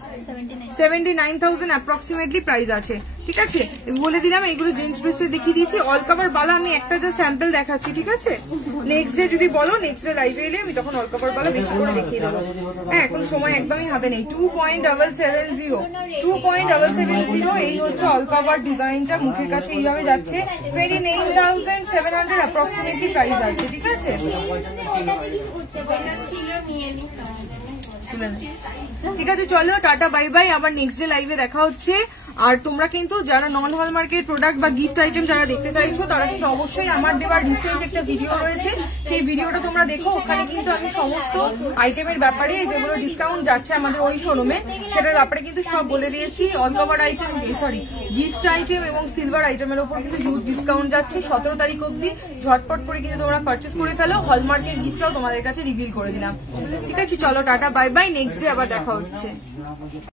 79,000 অ্যাপ্রক্সিমেটলি প্রাইস আছে, ঠিক আছে। বলে দিলাম এইগুলো জেন্টস ব্রেসলেট দেখিয়ে দিয়েছি। অল কভার বালা আমি একটা যা স্যাম্পল দেখাচ্ছি, ঠিক আছে। নেক্সট ডে যদি বলো, নেক্সট ডে লাইভে এলে আমি তখন অল কভার বালা বেশি করে দেখিয়ে দেবো। হ্যাঁ, এখন সময় একদমই হাতে নেই। 2.770, 2.770 এই হচ্ছে অল কভার ডিজাইনটা। মুখের কাছে এইভাবে যাচ্ছে। 29,700 অ্যাপ্রক্সিমেটলি প্রাইস আছে, ঠিক আছে। ঠিক আছে, চলো টাটা বাই বাই। আবার নেক্সট ডে লাইভে দেখা হচ্ছে। আর তোমরা কিন্তু যারা নন হলমার্কের প্রোডাক্ট বা গিফট আইটেম যারা দেখতে চাইছো, তারা কিন্তু অবশ্যই আমার দেওয়ার রিসেন্ট একটা ভিডিও রয়েছে, সেই ভিডিওটা তোমরা দেখো। ওখানে কিন্তু আমি সমস্ত আইটেমের ব্যাপারে যেগুলো ডিসকাউন্ট যাচ্ছে আমাদের ওই শোরুমে, সেটার ব্যাপারে কিন্তু সব বলে দিয়েছি। All cover item, sorry gift item এবং সিলভার আইটেমের উপর কিন্তু হিউজ ডিসকাউন্ট যাচ্ছে 17 তারিখ অব্দি। ঝটপট করে কিন্তু তোমরা পারচেস করে ফেলো। হলমার্কের গিফটটাও তোমাদের কাছে রিভিল করে দিলাম, ঠিক আছে। চলো tata bye bye, next day আবার দেখা হচ্ছে।